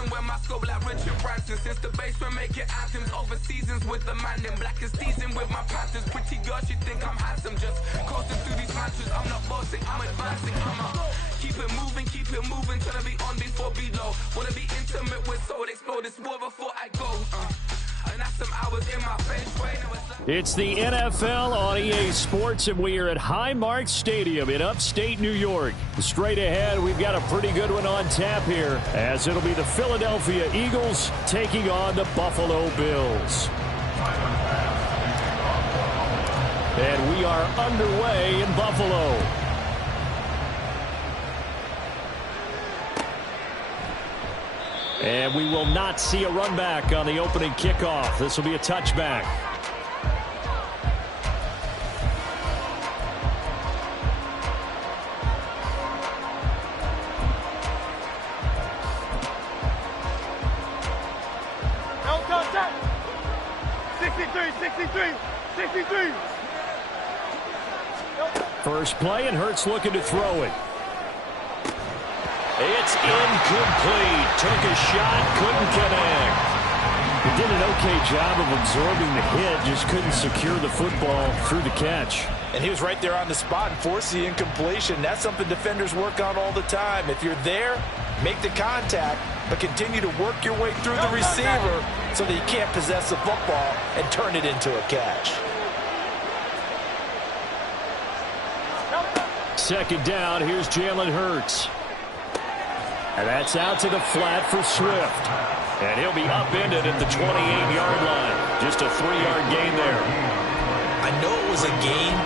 Boston where my scope like Richard Branson. Since the basement making anthems over seasons with the man in black is seasoned with my Panthers. Pretty girls, you think I'm handsome. Just coasting through these mantras. I'm not bossing, I'm advancing. Keep it moving, trying to be on before below. Wanna be intimate with soul, explore this war before I go. And that's some hours in my face right now. It's the NFL on EA Sports, and we are at Highmark Stadium in upstate New York. Straight ahead, we've got a pretty good one on tap here, as it'll be the Philadelphia Eagles taking on the Buffalo Bills. And we are underway in Buffalo. And we will not see a run back on the opening kickoff. This will be a touchback. No contact. 63. First play, and Hurts looking to throw it. It's incomplete. Took a shot, couldn't connect. He did an okay job of absorbing the hit, just couldn't secure the football through the catch. And he was right there on the spot and forced the incompletion. That's something defenders work on all the time. If you're there, make the contact, but continue to work your way through the receiver so that you can't possess the football and turn it into a catch. Second down, here's Jalen Hurts. And that's out to the flat for Swift. And he'll be upended at the 28-yard line. Just a 3-yard gain there. I know it was a gain,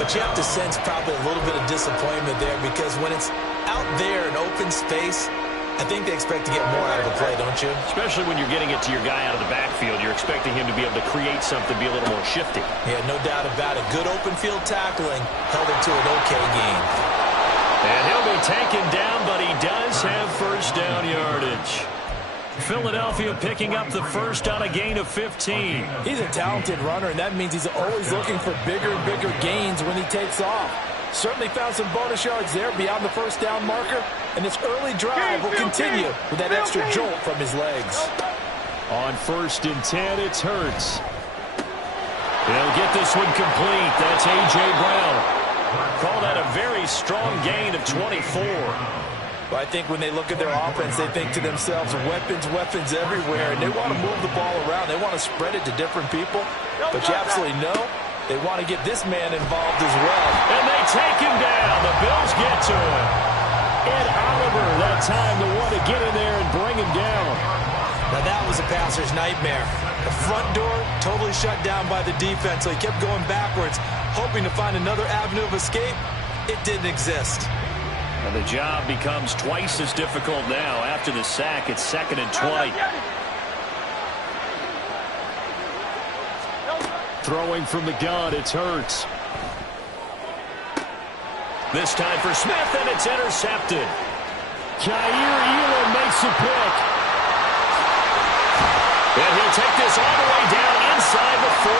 but you have to sense probably a little bit of disappointment there because when it's out there in open space, I think they expect to get more out of the play, don't you? Especially when you're getting it to your guy out of the backfield. You're expecting him to be able to create something, be a little more shifty. Yeah, no doubt about it. Good open field tackling held him to an okay gain. And he'll be taken down, but he does have first down yardage. Philadelphia picking up the first on a gain of 15. He's a talented runner, and that means he's always looking for bigger and bigger gains when he takes off. Certainly found some bonus yards there beyond the first down marker, and this early drive will continue with that extra jolt from his legs. On 1st and 10, it's Hurts. He'll get this one complete. That's A.J. Brown. Call that a very strong gain of 24. Well, I think when they look at their offense, they think to themselves, weapons everywhere, and they want to move the ball around. They want to spread it to different people, but you absolutely know they want to get this man involved as well. And they take him down. The Bills get to him. Ed Oliver that time the one to get in there and bring him down. Now that was a passer's nightmare. The front door totally shut down by the defense, so he kept going backwards, hoping to find another avenue of escape. It didn't exist. And the job becomes twice as difficult now. After the sack, it's 2nd and 20. Throwing from the gun, it's Hurts. This time for Smith, and it's intercepted. Jair Elam makes a pick. And he'll take this all the way down inside the 40.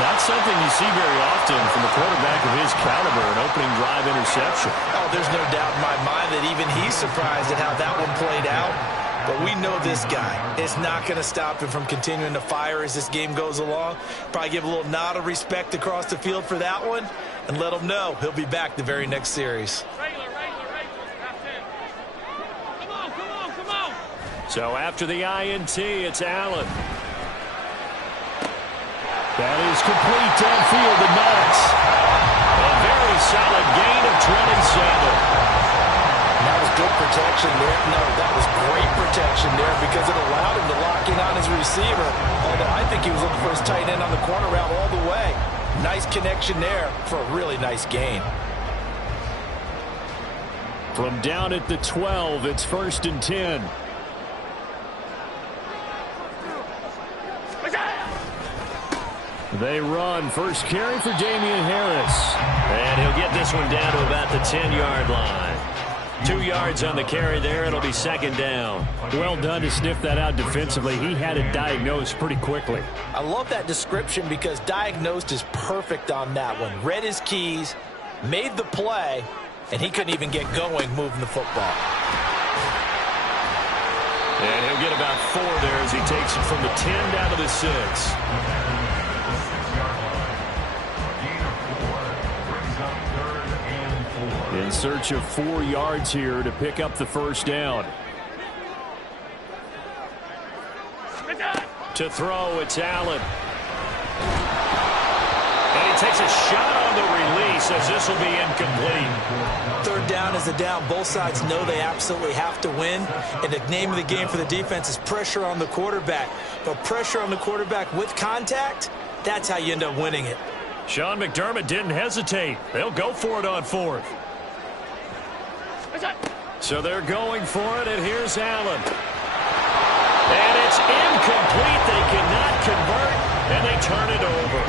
Not something you see very often from a quarterback of his caliber, an opening drive interception. Oh, there's no doubt in my mind that even he's surprised at how that one played out. But we know this guy is not going to stop him from continuing to fire as this game goes along. Probably give a little nod of respect across the field for that one and let him know he'll be back the very next series. Come on. So after the INT, it's Allen. That is complete downfield to Knox. A very solid gain of 27. That was good protection there. No, that was great protection there because it allowed him to lock in on his receiver. Although I think he was looking for his tight end on the corner route all the way. Nice connection there for a really nice gain. From down at the 12, it's 1st and 10. They run. First carry for Damian Harris. And he'll get this one down to about the 10-yard line. 2 yards on the carry there. It'll be 2nd down. Well done to sniff that out defensively. He had it diagnosed pretty quickly. I love that description because diagnosed is perfect on that one. Read his keys, made the play, and he couldn't even get going moving the football. And he'll get about 4 there as he takes it from the 10 down to the 6. In search of 4 yards here to pick up the first down. To throw, it's Allen. And he takes a shot on the release as this will be incomplete. Third down is a down. Both sides know they absolutely have to win. And the name of the game for the defense is pressure on the quarterback. But pressure on the quarterback with contact, that's how you end up winning it. Sean McDermott didn't hesitate. They'll go for it on 4th. So they're going for it, and here's Allen. And it's incomplete. They cannot convert, and they turn it over.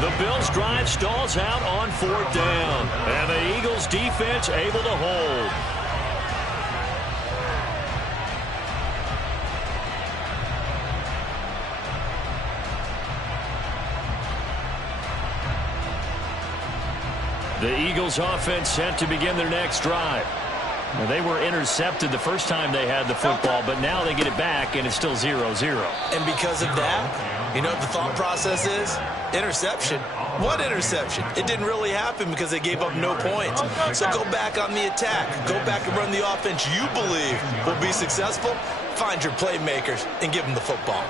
The Bills' drive stalls out on 4th down, and the Eagles' defense able to hold. The Eagles' offense set to begin their next drive. Now, they were intercepted the first time they had the football, but now they get it back, and it's still 0-0. And because of that, you know what the thought process is? Interception. What interception? It didn't really happen because they gave up no points. So go back on the attack. Go back and run the offense you believe will be successful. Find your playmakers and give them the football.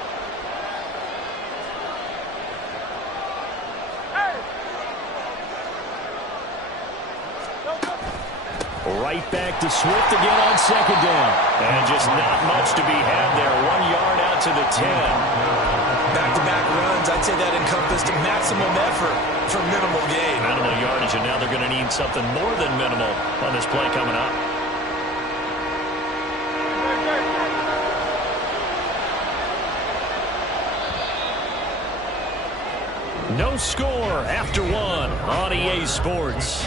Right back to Swift again on 2nd down. And just not much to be had there. 1 yard out to the 10. Back-to-back runs, I'd say that encompassed maximum effort for minimal gain. Minimal yardage, and now they're going to need something more than minimal on this play coming up. No score after 1 on EA Sports.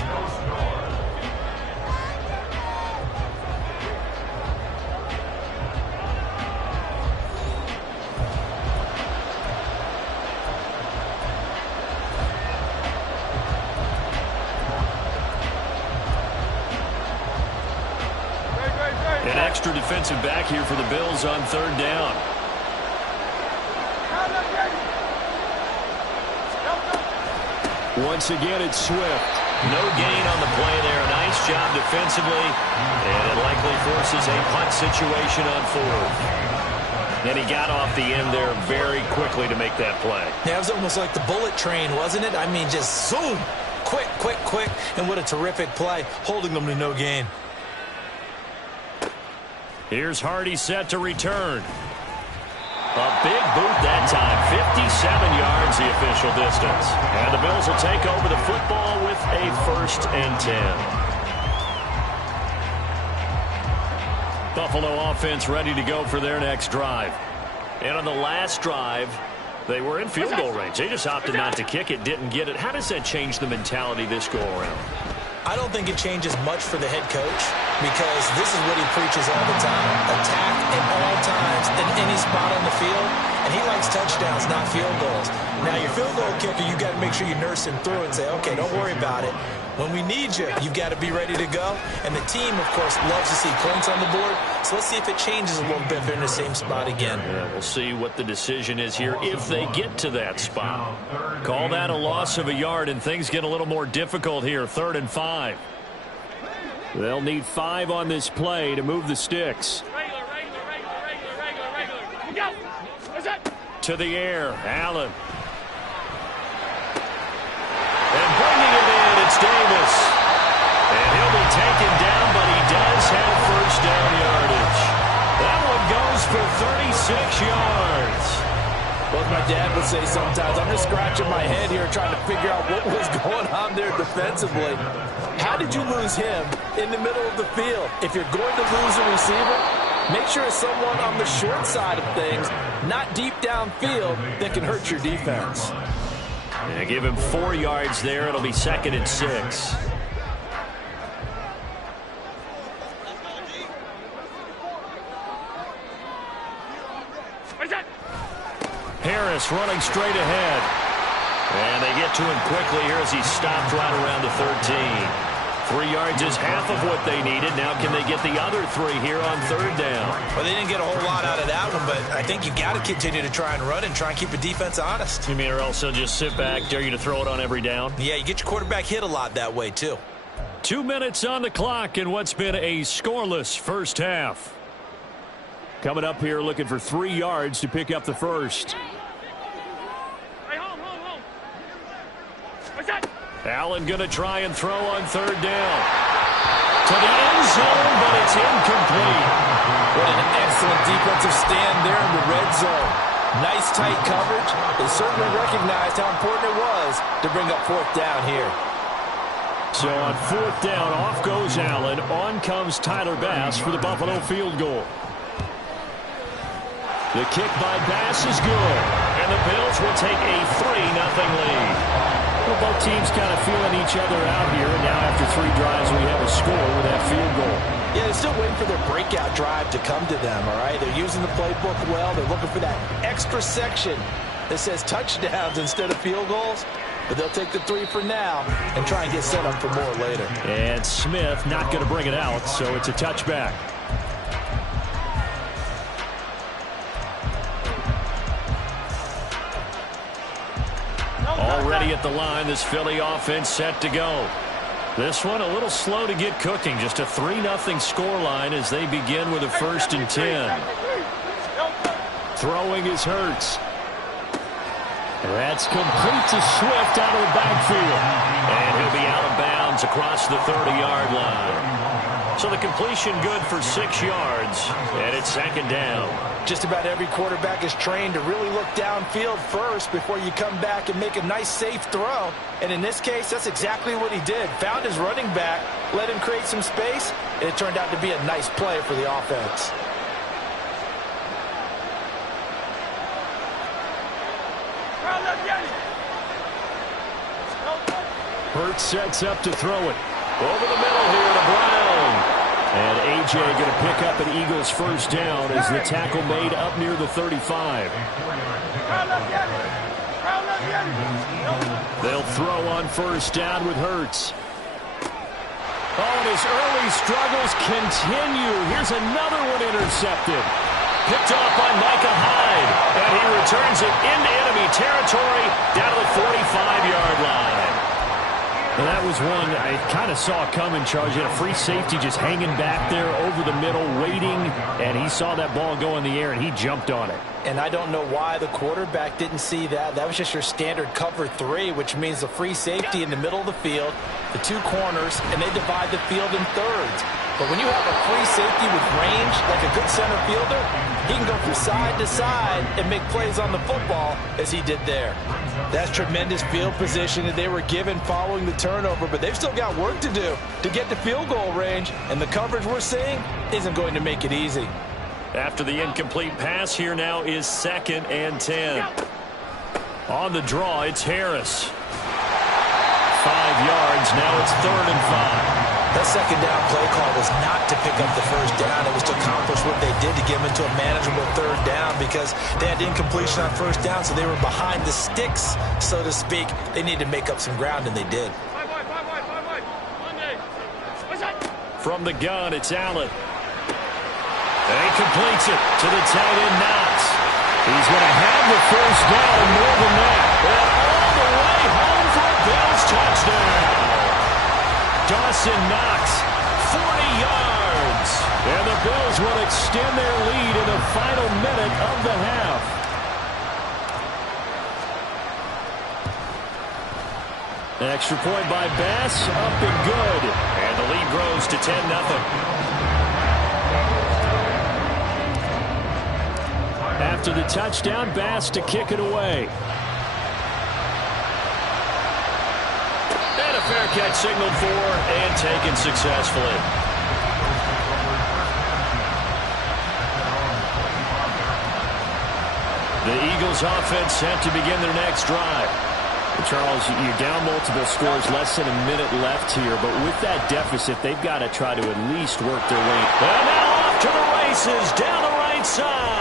An extra defensive back here for the Bills on 3rd down. Once again, it's Swift. No gain on the play there. Nice job defensively. And it likely forces a punt situation on 4th. And he got off the end there very quickly to make that play. Yeah, it was almost like the bullet train, wasn't it? I mean, just zoom. Quick, quick, quick. And what a terrific play, holding them to no gain. Here's Hardy set to return. A big boot that time. 57 yards the official distance. And the Bills will take over the football with a 1st and 10. Buffalo offense ready to go for their next drive. And on the last drive, they were in field goal range. They just opted not to kick it, didn't get it. How does that change the mentality this go around? I don't think it changes much for the head coach because this is what he preaches all the time. Attack at all times in any spot on the field. And he likes touchdowns, not field goals. Now, your field goal kicker, you got to make sure you nurse him through and say, okay, don't worry about it. When we need you, you've got to be ready to go. And the team, of course, loves to see points on the board. So let's see if it changes a little bit if they're in the same spot again. Yeah, we'll see what the decision is here if they get to that spot. Call that a loss of a yard, and things get a little more difficult here. 3rd and 5. They'll need 5 on this play to move the sticks. To the air, Allen. And bringing it in, it's Davis. And he'll be taken down, but he does have 1st down yardage. That one goes for 36 yards. Well, as my dad would say sometimes, I'm just scratching my head here trying to figure out what was going on there defensively. How did you lose him in the middle of the field? If you're going to lose a receiver, make sure it's someone on the short side of things, not deep downfield, that can hurt your defense. And give him 4 yards there. It'll be 2nd and 6. Harris running straight ahead. And they get to him quickly here as he's stopped right around the 13. 3 yards is half of what they needed. Now can they get the other 3 here on 3rd down? Well, they didn't get a whole lot out of that one, but I think you got to continue to try and run and try and keep the defense honest. You mean or else they'll just sit back, dare you to throw it on every down? Yeah, you get your quarterback hit a lot that way, too. 2 minutes on the clock in what's been a scoreless first half. Coming up here looking for 3 yards to pick up the first. Hey, home. What's that? Allen going to try and throw on 3rd down. To the end zone, but it's incomplete. What an excellent defensive stand there in the red zone. Nice tight coverage. They certainly recognized how important it was to bring up 4th down here. So on 4th down, off goes Allen. On comes Tyler Bass for the Buffalo field goal. The kick by Bass is good. And the Bills will take a 3-0 lead. Well, both teams kind of feeling each other out here. And now after 3 drives, we have a score with that field goal. Yeah, they're still waiting for their breakout drive to come to them, all right? They're using the playbook well. They're looking for that extra section that says touchdowns instead of field goals. But they'll take the 3 for now and try and get set up for more later. And Smith not going to bring it out, so it's a touchback. Already at the line, this Philly offense set to go. This one a little slow to get cooking. Just a 3-0 score line as they begin with a 1st and 10. Throwing is Hurts. That's complete to Swift out of the backfield. And he'll be out of bounds across the 30-yard line. So the completion good for 6 yards, and it's 2nd down. Just about every quarterback is trained to really look downfield first before you come back and make a nice, safe throw. And in this case, that's exactly what he did. Found his running back, let him create some space, and it turned out to be a nice play for the offense. Hurts sets up to throw it. Over the middle here to Brown. And A.J. going to pick up an Eagles 1st down as the tackle made up near the 35. They'll throw on 1st down with Hurts. Oh, and his early struggles continue. Here's another one intercepted. Picked off by Micah Hyde. And he returns it into enemy territory down to the 45-yard line. And that was one I kind of saw coming, Charles. You had a free safety just hanging back there over the middle, waiting, and he saw that ball go in the air, and he jumped on it. And I don't know why the quarterback didn't see that. That was just your standard cover 3, which means the free safety in the middle of the field, the 2 corners, and they divide the field in thirds. But when you have a free safety with range, like a good center fielder, he can go from side to side and make plays on the football as he did there. That's tremendous field position that they were given following the turnover, but they've still got work to do to get to field goal range, and the coverage we're seeing isn't going to make it easy. After the incomplete pass, here now is 2nd and 10. On the draw, it's Harris. 5 yards, now it's 3rd and 5. That 2nd down play call was not to pick up the 1st down. It was to accomplish what they did to get them into a manageable 3rd down because they had incompletion on 1st down, so they were behind the sticks, so to speak. They needed to make up some ground, and they did. From the gun, it's Allen. And he completes it to the tight end, Knox. He's going to have the 1st down and more than that. And all the way home for a Bills touchdown. Dawson Knox, 40 yards. And the Bills will extend their lead in the final minute of the half. An extra point by Bass, up and good. And the lead grows to 10-0. After the touchdown, Bass to kick it away. And a fair catch signaled for and taken successfully. The Eagles offense set to begin their next drive. Charles, you're down multiple scores, less than a minute left here, but with that deficit, they've got to try to at least work their way. And now off to the races, down the right side.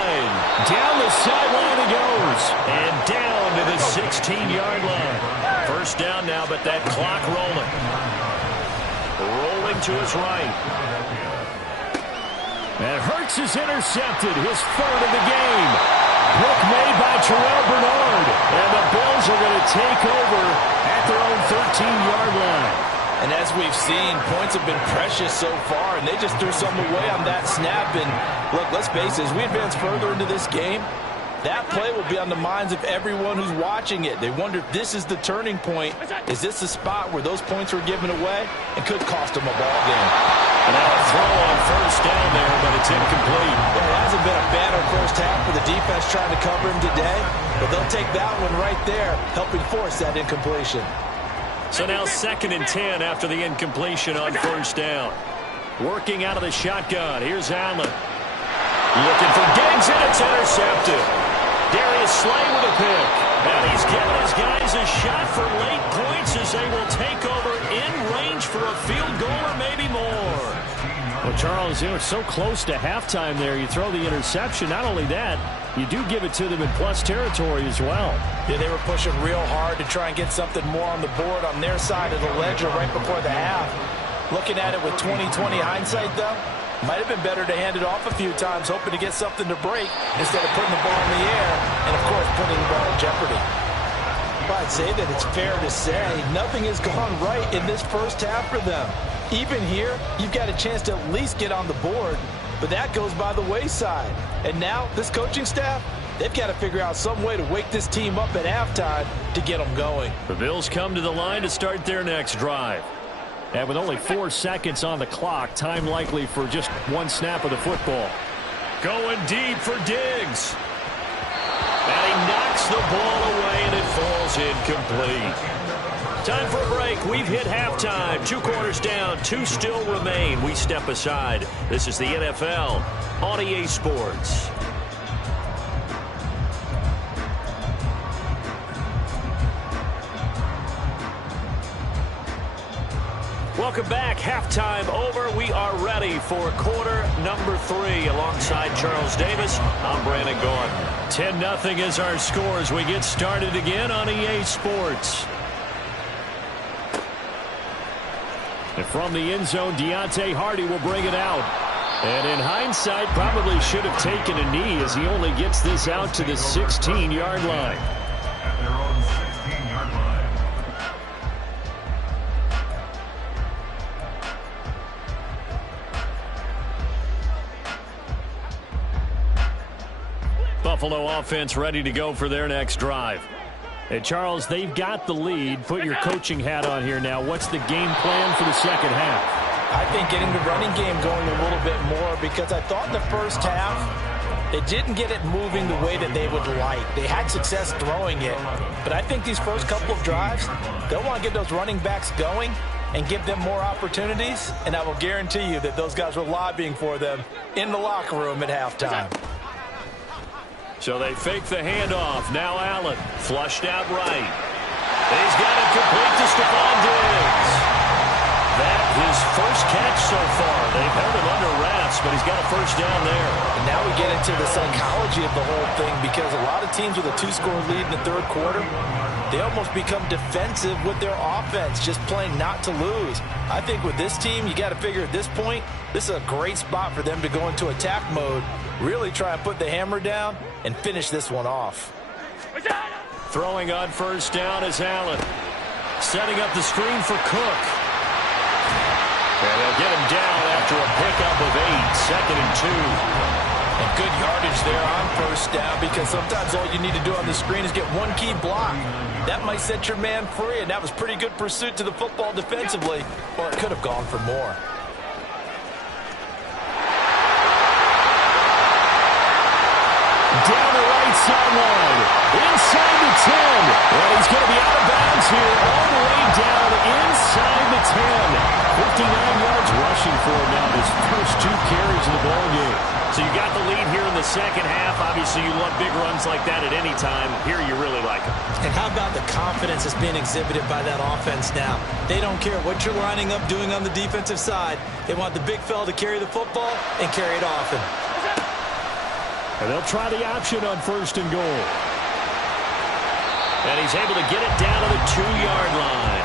Down the sideline it goes, and down to the 16-yard line. 1st down now, but that clock rolling. Rolling to his right. And Hurts is intercepted. His third of the game. Pick made by Terrell Bernard. And the Bills are going to take over at their own 13-yard line. And as we've seen, points have been precious so far, and they just threw some away on that snap. And look, let's face it, as we advance further into this game, that play will be on the minds of everyone who's watching it. They wonder if this is the turning point. Is this the spot where those points were given away and could cost them a ball game? And now a throw on first down there, but it's incomplete. Well, it hasn't been a banner first half for the defense trying to cover him today, but they'll take that one right there, helping force that incompletion. So now 2nd and 10 after the incompletion on first down. Working out of the shotgun. Here's Allen. Looking for Diggs, and it's intercepted. Darius Slay with a pick. And he's giving his guys a shot for late points as they will take over in range for a field goal or maybe more. Well, Charles, they were so close to halftime there. You throw the interception. Not only that, you do give it to them in plus territory as well. Yeah, they were pushing real hard to try and get something more on the board on their side of the ledger right before the half. Looking at it with 20/20 hindsight, though, might have been better to hand it off a few times, hoping to get something to break instead of putting the ball in the air and, of course, putting the ball in jeopardy. But I'd say that it's fair to say nothing has gone right in this first half for them. Even here, you've got a chance to at least get on the board, but that goes by the wayside. And now, this coaching staff, they've got to figure out some way to wake this team up at halftime to get them going. The Bills come to the line to start their next drive. And with only 4 seconds on the clock, time likely for just one snap of the football. Going deep for Diggs. And he knocks the ball away, and it falls incomplete. Time for a break. We've hit halftime. 2 quarters down, 2 still remain. We step aside. This is the NFL on EA Sports. Welcome back. Halftime over. We are ready for quarter number 3. Alongside Charles Davis, I'm Brandon Gordon. 10-0 is our score as we get started again on EA Sports. And from the end zone, Deontay Hardy will bring it out. And in hindsight, probably should have taken a knee as he only gets this out to the 16-yard line. Buffalo offense ready to go for their next drive. Hey, Charles, they've got the lead. Put your coaching hat on here now. What's the game plan for the second half? I think getting the running game going a little bit more, because I thought in the first half they didn't get it moving the way that they would like. They had success throwing it, but I think these first couple of drives, they'll want to get those running backs going and give them more opportunities, and I will guarantee you that those guys were lobbying for them in the locker room at halftime. So they fake the handoff. Now Allen flushed out right. He's got it complete to Stephon Diggs. That his first catch so far. They've held him under wraps, but he's got a first down there. And now we get into the psychology of the whole thing, because a lot of teams with a 2-score lead in the third quarter, they almost become defensive with their offense, just playing not to lose. I think with this team, you got to figure at this point, this is a great spot for them to go into attack mode, really try and put the hammer down and finish this one off. Throwing on first down is Allen. Setting up the screen for Cook. And they'll get him down after a pickup of 8, 2nd and 2. And good yardage there on first down, because sometimes all you need to do on the screen is get one key block. That might set your man free, and that was pretty good pursuit to the football defensively, or it could have gone for more. Down the right sideline, inside the 10. Well, he's going to be out of bounds here, all the way down inside the 10. 59 yards rushing for him now, his first 2 carries in the ballgame. So you got the lead here in the second half. Obviously, you love big runs like that at any time. Here, you really like them. And how about the confidence that's being exhibited by that offense now? They don't care what you're lining up doing on the defensive side. They want the big fella to carry the football and carry it often. And they'll try the option on first and goal. And he's able to get it down to the 2-yard line.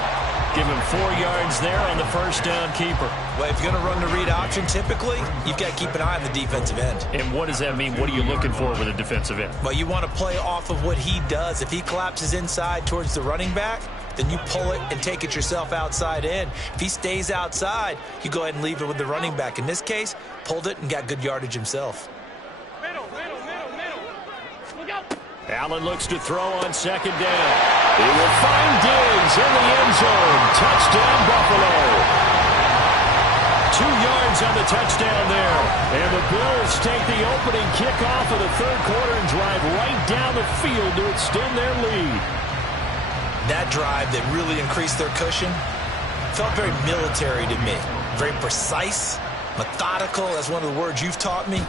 Give him 4 yards there on the first down keeper. Well, if you're going to run the read option, typically, you've got to keep an eye on the defensive end. And what does that mean? What are you looking for with a defensive end? Well, you want to play off of what he does. If he collapses inside towards the running back, then you pull it and take it yourself outside in. If he stays outside, you go ahead and leave it with the running back. In this case, pulled it and got good yardage himself. Middle. Look out. Allen looks to throw on second down. He will find Diggs in the end zone. Touchdown, Buffalo. 2 yards on the touchdown there. And the Bills take the opening kickoff of the third quarter and drive right down the field to extend their lead. That drive that really increased their cushion felt very military to me. Very precise, methodical. That's one of the words you've taught me.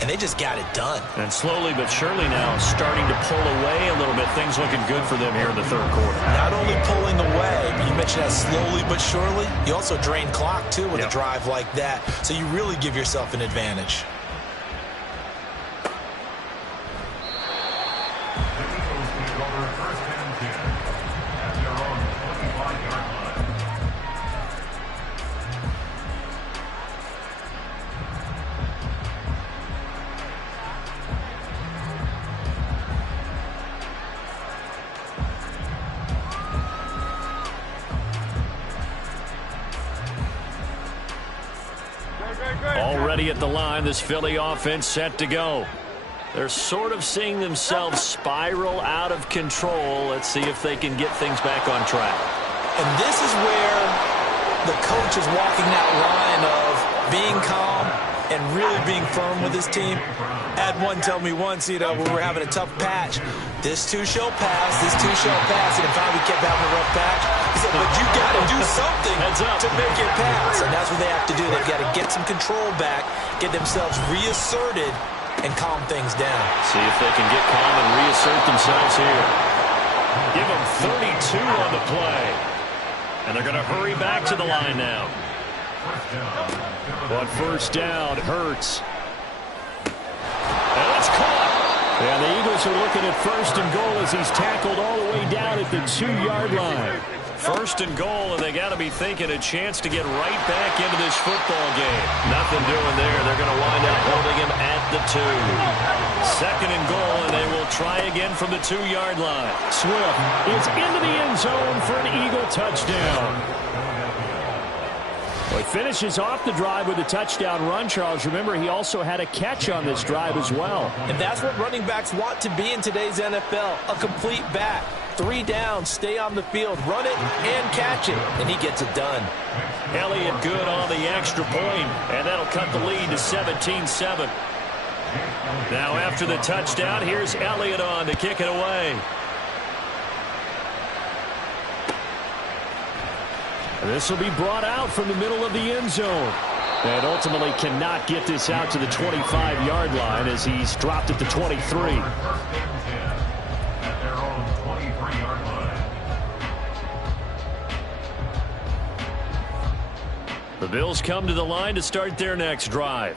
And they just got it done. And slowly but surely now starting to pull away a little bit. Things looking good for them here in the third quarter. Not only pulling away, but you mentioned that slowly but surely. You also drain clock, too, with a drive like that. So you really give yourself an advantage. Already at the line, this Philly offense set to go. They're sort of seeing themselves spiral out of control. Let's see if they can get things back on track. And this is where the coach is walking that line of being calm and really being firm with his team. Had one tell me once, when we were having a tough patch, this too shall pass, this too shall pass. And in fact, we kept having a rough patch. He said, but you got to do something to make it pass. And that's what they have to do. They've got to get some control back, get themselves reasserted, and calm things down. See if they can get calm and reassert themselves here. Give them 32 on the play. And they're going to hurry back to the line now. But first down, Hurts. And it's caught. And the Eagles are looking at first and goal as he's tackled all the way down at the 2-yard line. First and goal, and they got to be thinking a chance to get right back into this football game. Nothing doing there. They're going to wind up holding him at the 2. Second and goal, and they will try again from the 2-yard line. Swift is into the end zone for an Eagle touchdown. Well, he finishes off the drive with a touchdown run, Charles. Remember, he also had a catch on this drive as well. And that's what running backs want to be in today's NFL, a complete back. 3 down, stay on the field, run it and catch it, and he gets it done. Elliott good on the extra point, and that'll cut the lead to 17-7. Now after the touchdown, here's Elliott on to kick it away. This will be brought out from the middle of the end zone. And ultimately cannot get this out to the 25-yard line as he's dropped at the 23. The Bills come to the line to start their next drive.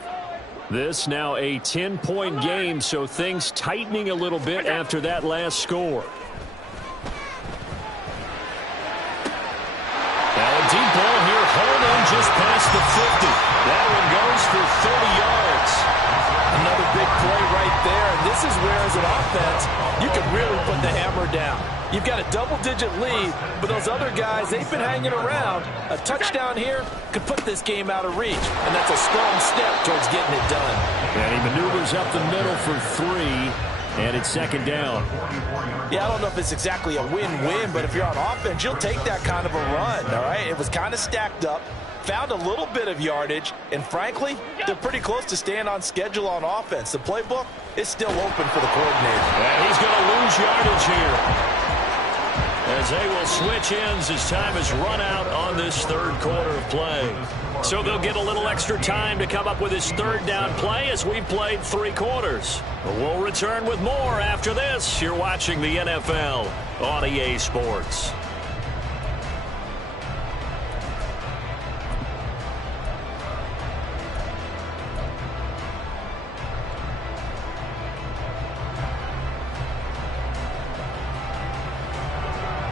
This now a 10-point game, so things tightening a little bit after that last score. Now a deep ball here, Holden just past the 50. That one goes for 30 yards. Another big play right there, and this is where, as an offense, you can really put the hammer down. You've got a double-digit lead, but those other guys, they've been hanging around. A touchdown here could put this game out of reach, and that's a strong step towards getting it done. And he maneuvers up the middle for 3, and it's second down. Yeah, I don't know if it's exactly a win-win, but if you're on offense, you'll take that kind of a run, all right? It was kind of stacked up, found a little bit of yardage, and frankly, they're pretty close to staying on schedule on offense. The playbook is still open for the coordinator. And he's going to lose yardage here, as they will switch ends as time is run out on this third quarter of play. So they'll get a little extra time to come up with his third down play as we've played 3 quarters. But we'll return with more after this. You're watching the NFL on EA Sports.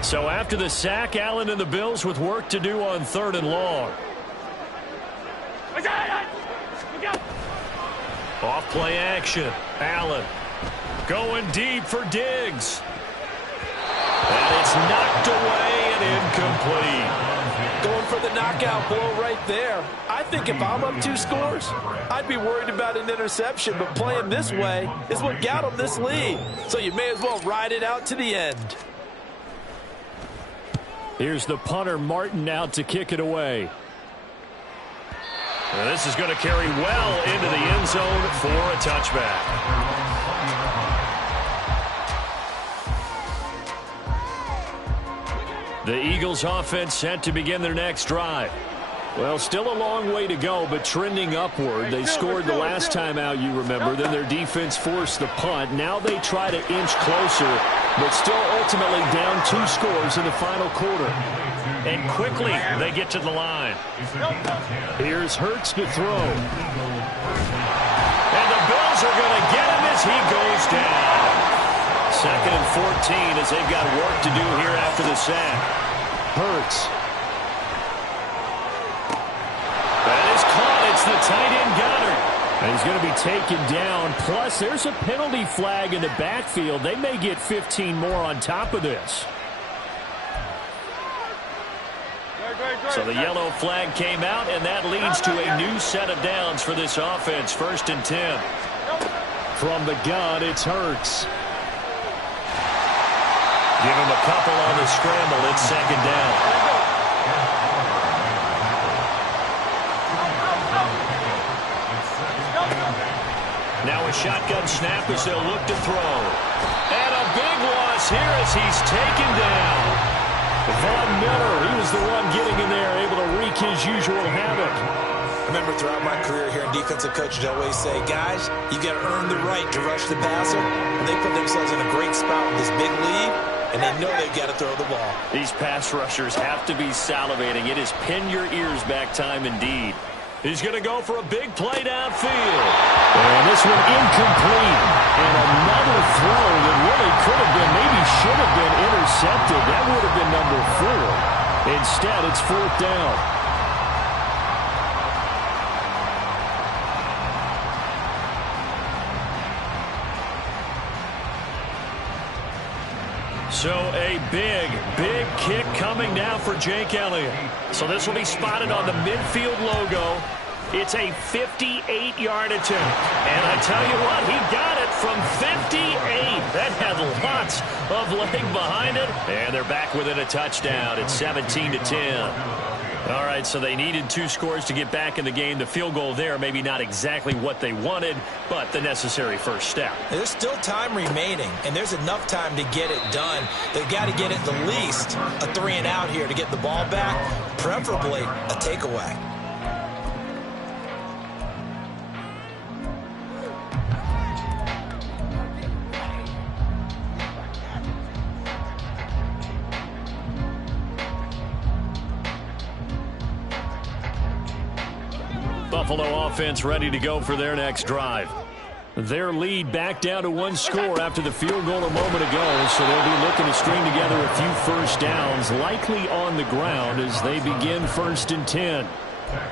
So after the sack, Allen and the Bills with work to do on 3rd and long. Off play action. Allen going deep for Diggs. And it's knocked away and incomplete. Going for the knockout blow right there. I think if I'm up 2 scores, I'd be worried about an interception, but playing this way is what got them this lead. So you may as well ride it out to the end. Here's the punter, Martin, out to kick it away. And this is going to carry well into the end zone for a touchback. The Eagles offense set to begin their next drive. Well, still a long way to go, but trending upward. They scored the last time out, you remember. Then their defense forced the punt. Now they try to inch closer, but still ultimately down 2 scores in the final quarter. And quickly they get to the line. Here's Hurts to throw. And the Bills are going to get him as he goes down. 2nd and 14 as they've got work to do here after the sack. Hurts. That is caught. It's the tight end Goddard. And he's going to be taken down. Plus, there's a penalty flag in the backfield. They may get 15 more on top of this. So the yellow flag came out, and that leads to a new set of downs for this offense. 1st and 10. From the gun, it's Hurts. Give him a couple on the scramble. It's 2nd down. Now a shotgun snap as they'll look to throw. And a big loss here as he's taken down. Von Miller, he was the one getting in there, able to wreak his usual havoc. I remember throughout my career here in defensive coaches always say, guys, you got to earn the right to rush the passer. And they put themselves in a great spot with this big lead, and they know they've got to throw the ball. These pass rushers have to be salivating. It is pin your ears back time indeed. He's going to go for a big play downfield. And this one incomplete. And another throw that really could have been, maybe should have been intercepted. That would have been number 4. Instead, it's 4th down. So a big kick coming now for Jake Elliott. So this will be spotted on the midfield logo. It's a 58-yard attempt. And I tell you what, he got it from 58. That had lots of leg behind it. And they're back within a touchdown. It's 17-10. All right, so they needed 2 scores to get back in the game. The field goal there, maybe not exactly what they wanted, but the necessary first step. There's still time remaining, and there's enough time to get it done. They've got to get at the least a 3-and-out here to get the ball back, preferably a takeaway. Buffalo offense ready to go for their next drive. Their lead back down to 1 score after the field goal a moment ago, so they'll be looking to string together a few first downs, likely on the ground as they begin 1st and 10.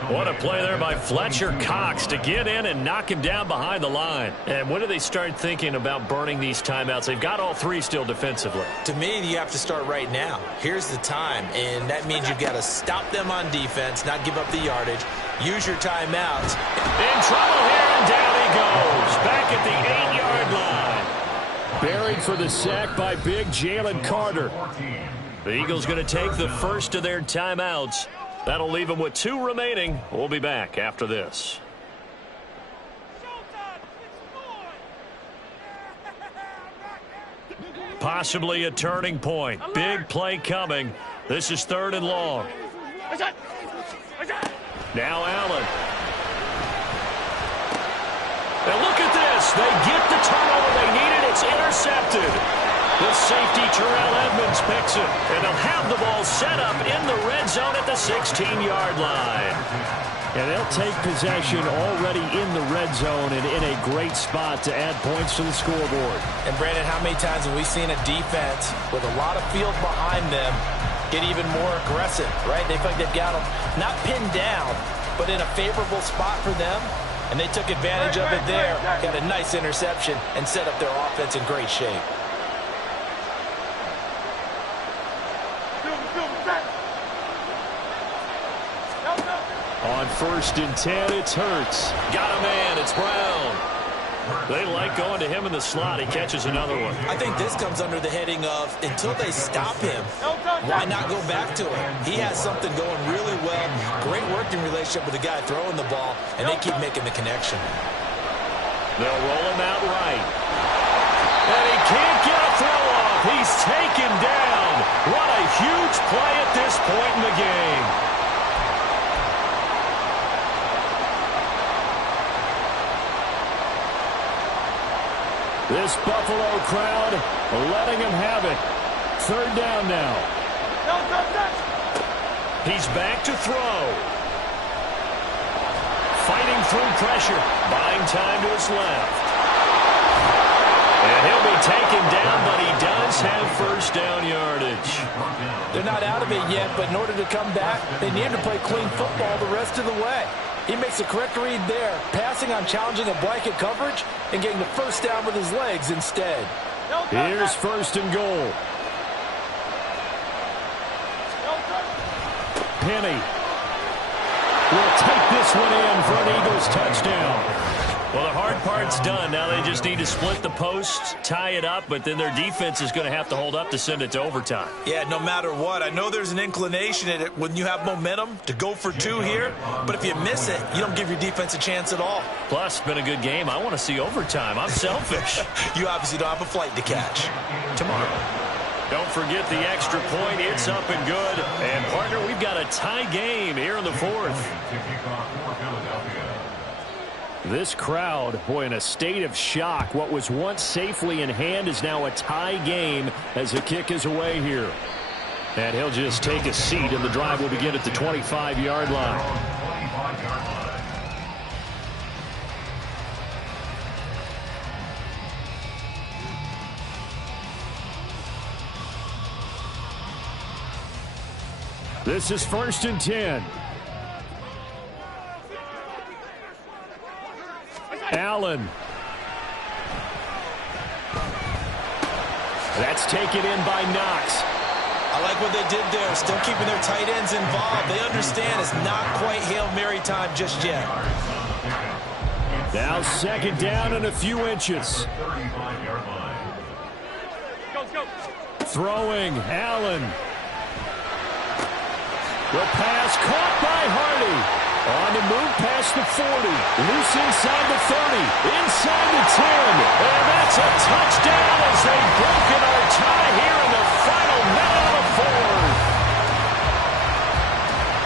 What a play there by Fletcher Cox to get in and knock him down behind the line. And when do they start thinking about burning these timeouts? They've got all 3 still defensively. To me, you have to start right now. Here's the time, and that means you've got to stop them on defense, not give up the yardage. Use your timeouts. In trouble here, and down he goes. Back at the 8-yard line. Buried for the sack by big Jalen Carter. The Eagles going to take the first of their timeouts. That'll leave them with 2 remaining. We'll be back after this. Possibly a turning point. Big play coming. This is 3rd and long. Now Allen. Now look at this. They get the turnover they needed. It's intercepted. The safety, Terrell Edmonds, picks it. And they'll have the ball set up in the red zone at the 16-yard line. And they'll take possession already in the red zone and in a great spot to add points to the scoreboard. And, Brandon, how many times have we seen a defense with a lot of field behind them get even more aggressive, right? They feel like they've got them not pinned down, but in a favorable spot for them, and they took advantage of it there, got a nice interception, and set up their offense in great shape. On 1st and 10, it's Hurts. Got a man, it's Brown. They like going to him in the slot. He catches another one. I think this comes under the heading of, until they stop him, why not go back to him? He has something going really well. Great working relationship with the guy throwing the ball, and they keep making the connection. They'll roll him out right. And he can't get a throw off. He's taken down. What a huge play at this point in the game. This Buffalo crowd letting him have it. 3rd down now. He's back to throw. Fighting through pressure. Buying time to his left. And he'll be taken down, but he does have 1st down yardage. They're not out of it yet, but in order to come back, they need to play clean football the rest of the way. He makes a correct read there, passing on challenging a blanket coverage and getting the 1st down with his legs instead. Here's 1st and goal. Penny will take this one in for an Eagles touchdown. Well, the hard part's done. Now they just need to split the posts, tie it up, but then their defense is going to have to hold up to send it to overtime. Yeah, no matter what. I know there's an inclination in it when you have momentum to go for 2 here, but if you miss it, you don't give your defense a chance at all. Plus, it's been a good game. I want to see overtime. I'm selfish. You obviously don't have a flight to catch. Tomorrow. Don't forget the extra point. It's up and good. And, partner, we've got a tie game here in the 4th. This crowd, boy, in a state of shock. What was once safely in hand is now a tie game as the kick is away here. And he'll just take a seat, and the drive will begin at the 25-yard line. This is 1st and 10. Allen. That's taken in by Knox. I like what they did there, still keeping their tight ends involved. They understand it's not quite Hail Mary time just yet. Now 2nd down and a few inches. Throwing, Allen. The pass caught by Hardy. On the move past the 40. Loose inside the 30. Inside the 10. And that's a touchdown as they've broken our tie here in the final minute of the 4th.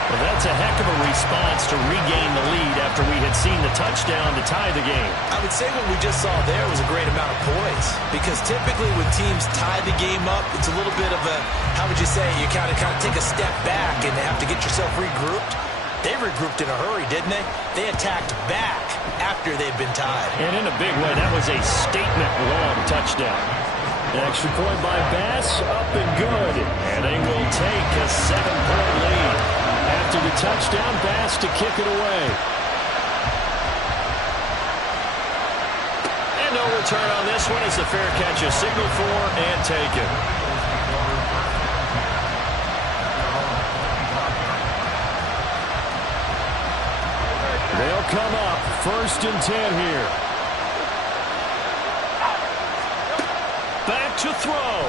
Well, that's a heck of a response to regain the lead after we had seen the touchdown to tie the game. I would say what we just saw there was a great amount of poise, because typically when teams tie the game up, it's a little bit of a, how would you say, you kind of take a step back and have to get yourself regrouped. They regrouped in a hurry, didn't they? They attacked back after they'd been tied. And in a big way, that was a statement-long touchdown. An extra point by Bass, up and good. And they will take a 7-point lead. After the touchdown, Bass to kick it away. And no return on this one as the fair catch is signaled for and taken. They'll come up 1st and 10 here. Back to throw.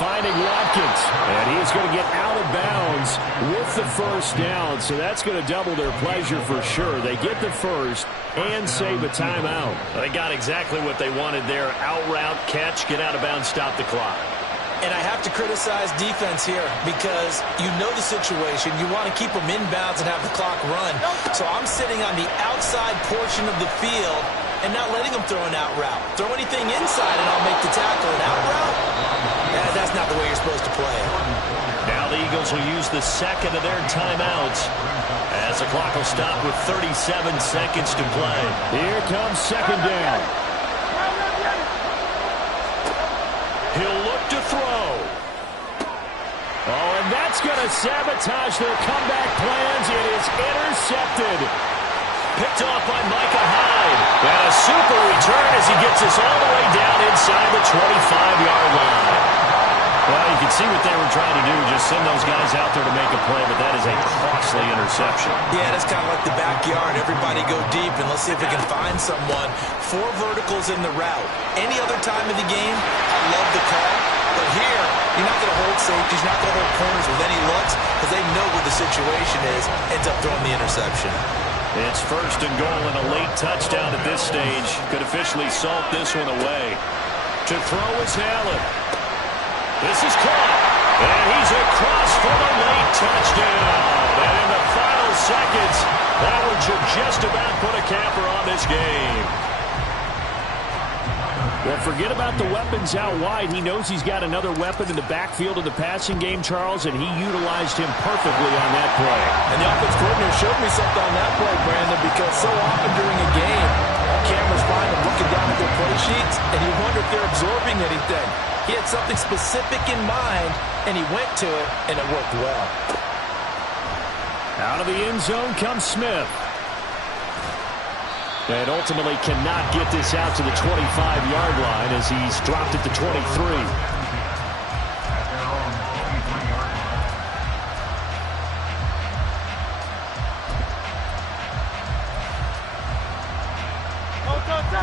Finding Watkins. And he's going to get out of bounds with the 1st down. So that's going to double their pleasure for sure. They get the 1st and save a timeout. They got exactly what they wanted there. Out route, catch, get out of bounds, stop the clock. And I have to criticize defense here because you know the situation. You want to keep them inbounds and have the clock run. So I'm sitting on the outside portion of the field and not letting them throw an out route. Throw anything inside and I'll make the tackle. An out route? That's not the way you're supposed to play. Now the Eagles will use the 2nd of their timeouts the clock will stop with 37 seconds to play. Here comes second down. He'll look to throw. Oh, and that's going to sabotage their comeback plans. It is intercepted. Picked off by Micah Hyde. And a super return as he gets us all the way down inside the 25-yard line. Well, you can see what they were trying to do, just send those guys out there to make a play, but that is a costly interception. Yeah, that's kind of like the backyard. Everybody go deep, and let's see if we can find someone. 4 verticals in the route. Any other time of the game, I love the call. But here, you're not going to hold safeties, you're not going to hold corners with any looks, because they know what the situation is, ends up throwing the interception. It's first and goal and a late touchdown at this stage. Could officially salt this one away. To throw is Allen. This is caught. And he's across for the late touchdown. And in the final seconds, that one should just about put a capper on this game. Well, forget about the weapons out wide. He knows he's got another weapon in the backfield of the passing game, Charles, and he utilized him perfectly on that play. And the offense coordinator showed me something on that play, Brandon, because so often during a game, cameras find him looking down at their play sheets, and you wonder if they're absorbing anything. He had something specific in mind, and he went to it, and it worked well. Out of the end zone comes Smith. And ultimately cannot get this out to the 25-yard line as he's dropped it to 23.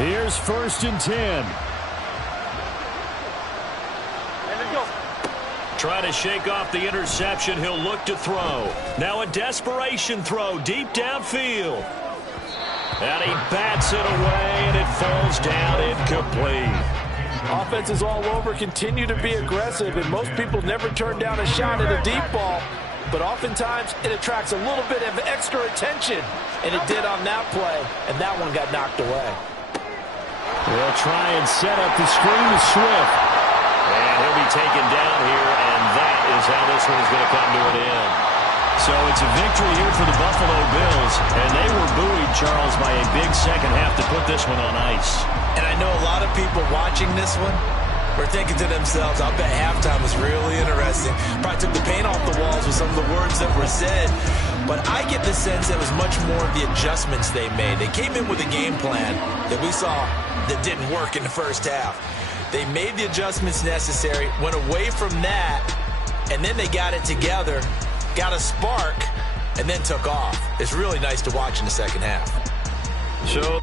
Here's first and 10. Trying to shake off the interception. He'll look to throw. Now a desperation throw deep downfield. And he bats it away, and it falls down incomplete. Offenses all over continue to be aggressive, and most people never turn down a shot at a deep ball. But oftentimes, it attracts a little bit of extra attention, and it did on that play, and that one got knocked away. They'll try and set up the screen to Swift. And he'll be taken down here, and that is how this one is going to come to an end. So it's a victory here for the Buffalo Bills, and they were buoyed, Charles, by a big second half to put this one on ice. And I know a lot of people watching this one were thinking to themselves, I bet halftime was really interesting. Probably took the paint off the walls with some of the words that were said. But I get the sense it was much more of the adjustments they made. They came in with a game plan that we saw that didn't work in the first half. They made the adjustments necessary, went away from that, and then they got it together, got a spark, and then took off. It's really nice to watch in the second half. So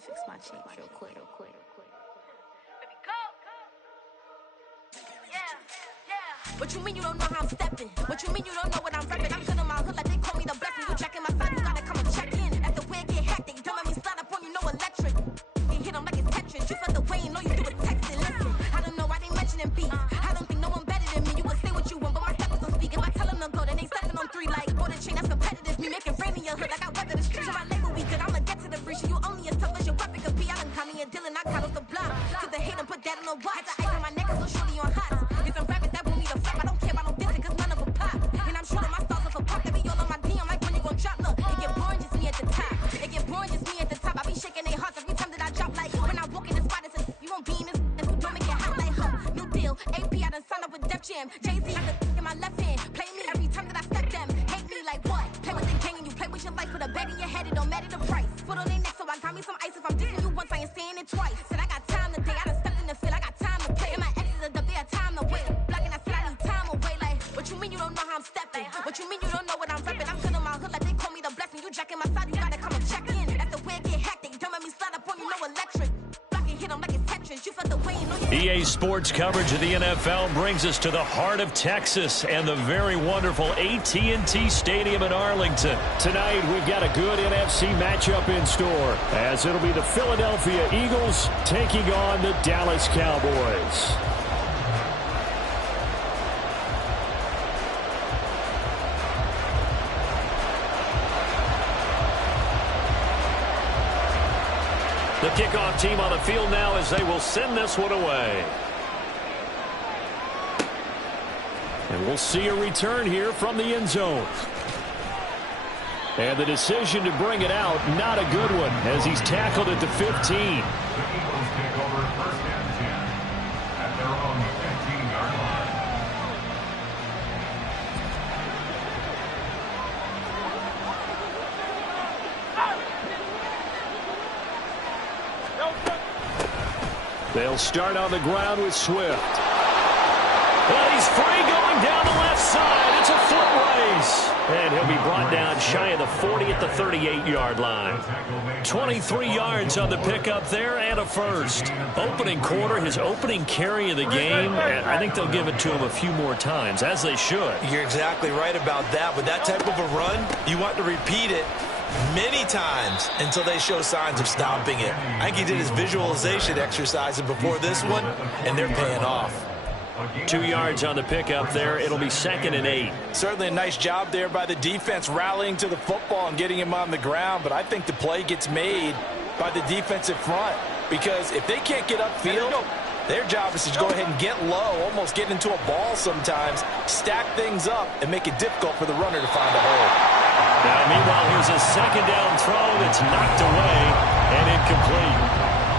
fix my cheeks real quick. What you mean you don't know how I'm stepping? What you mean you don't know what I'm repping? I'm good on my hood like they call me the blessing. You checking my side, you gotta come and check in. After where get hectic, don't let me slide up on you, no electric. You hit them like it's Tetris. You felt the way and all you do is text it. Listen, I don't know why they mentioning beef. I don't think no one better than me. You can say what you want, but my steppers don't speak. If I tell them to go, then they stepping on 3 like border chain. That's competitive. Me making rain in your hood like I weather the streets. So my label we good. I'ma get to the breach. You only as tough as your weapon could be. I done caught me a Dylan. I got off the block. To the hate and put that on the watch. The ice on my neck is so shorty on hot. Get some rabbits that want me to flap. I don't care about no dissing, cause none of them pop. And I'm shooting my stars off a pop. They be all on my DM like when you gon' drop. Look, it get boring just me at the top. It get boring just me at the top. I be shaking their hearts every time that I drop. Like when I walk in the spot, it's you won't be in this. Don't make it hot like new deal. AP, I done signed up with Def Jam. Jay-Z, I got in my left hand. Play me every time that I step them. Hate me like what? Play with the gang and you play with your life. Put a bag in your head, it don't matter the price. Put on their neck, so I got me some ice. If I'm dissing you once, I ain't saying it twice. Said I got time today, I done stepped in the field. I got time to play. And my exes are up there, time to wait. Blocking, I said I need time away. Like, what you mean you don't know how I'm stepping? What you mean you don't know what I'm repping? I'm good on my hood like they call me the blessing. You jacking my side, you gotta come and check in. That's the way it get hectic. Don't let me slide up on you, no electric. Blocking, hit them like it's Tetris. You felt the way and know you. EA Sports coverage of the NFL brings us to the heart of Texas and the very wonderful AT&T Stadium in Arlington. Tonight, we've got a good NFC matchup in store, as it'll be the Philadelphia Eagles taking on the Dallas Cowboys. The kickoff team on the field now as they will send this one away. And we'll see a return here from the end zone. And the decision to bring it out, not a good one, as he's tackled at the 15. The Eagles take over first and 10 at their own 15-yard line. They'll start on the ground with Swift. Well, he's free going down the left side. It's a foot race. And he'll be brought down shy of the 40 at the 38-yard line. 23 yards on the pickup there and a first. Opening quarter, his opening carry of the game, and I think they'll give it to him a few more times, as they should. You're exactly right about that. With that type of a run, you want to repeat it many times until they show signs of stopping it. I think he did his visualization exercises before this one, and they're paying off. 2 yards on the pickup there. It'll be 2nd and 8. Certainly a nice job there by the defense rallying to the football and getting him on the ground, but I think the play gets made by the defensive front because if they can't get upfield, their job is to go ahead and get low, almost get into a ball sometimes, stack things up, and make it difficult for the runner to find a hole. Now, meanwhile, here's a second down throw that's knocked away and incomplete.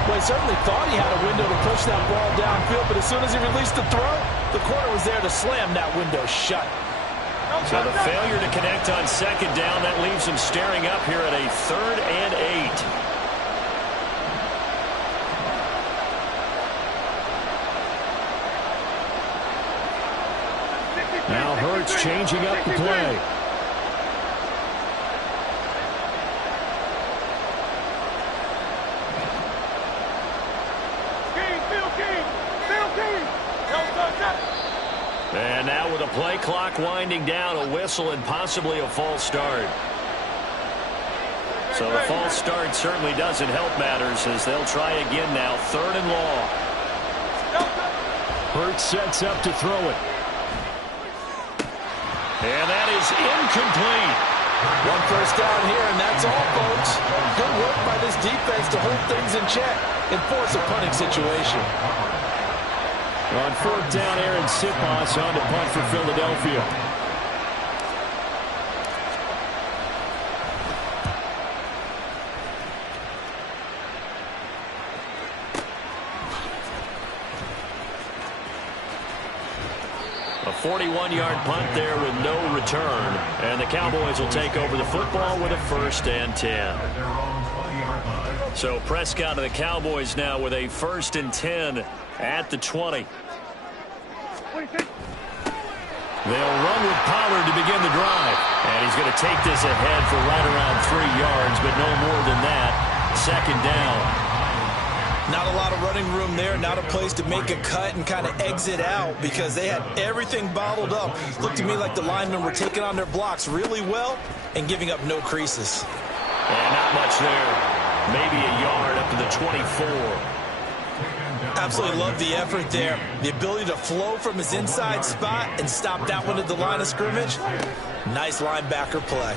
Well, he certainly thought he had a window to push that ball downfield, but as soon as he released the throw, the corner was there to slam that window shut. So the failure to connect on second down, that leaves him staring up here at a 3rd and 8. Now Hurts changing up the play. And now with a play clock winding down, a whistle and possibly a false start. So the false start certainly doesn't help matters as they'll try again now, 3rd and long. Hurts sets up to throw it. And that is incomplete. 1 first down here, and that's all, folks. Good work by this defense to hold things in check and force a punting situation. On 4th down, Aaron Siposs on to punt for Philadelphia. A 41-yard punt there with no return. And the Cowboys will take over the football with a 1st and 10. So Prescott of the Cowboys now with a 1st and 10 at the 20. They'll run with Pollard to begin the drive. And he's going to take this ahead for right around 3 yards, but no more than that. 2nd down. Not a lot of running room there, not a place to make a cut and kind of exit out because they had everything bottled up. Looked to me like the linemen were taking on their blocks really well and giving up no creases. And not much there. Maybe a yard up to the 24. Absolutely love the effort there. The ability to flow from his inside spot and stop that one at the line of scrimmage. Nice linebacker play.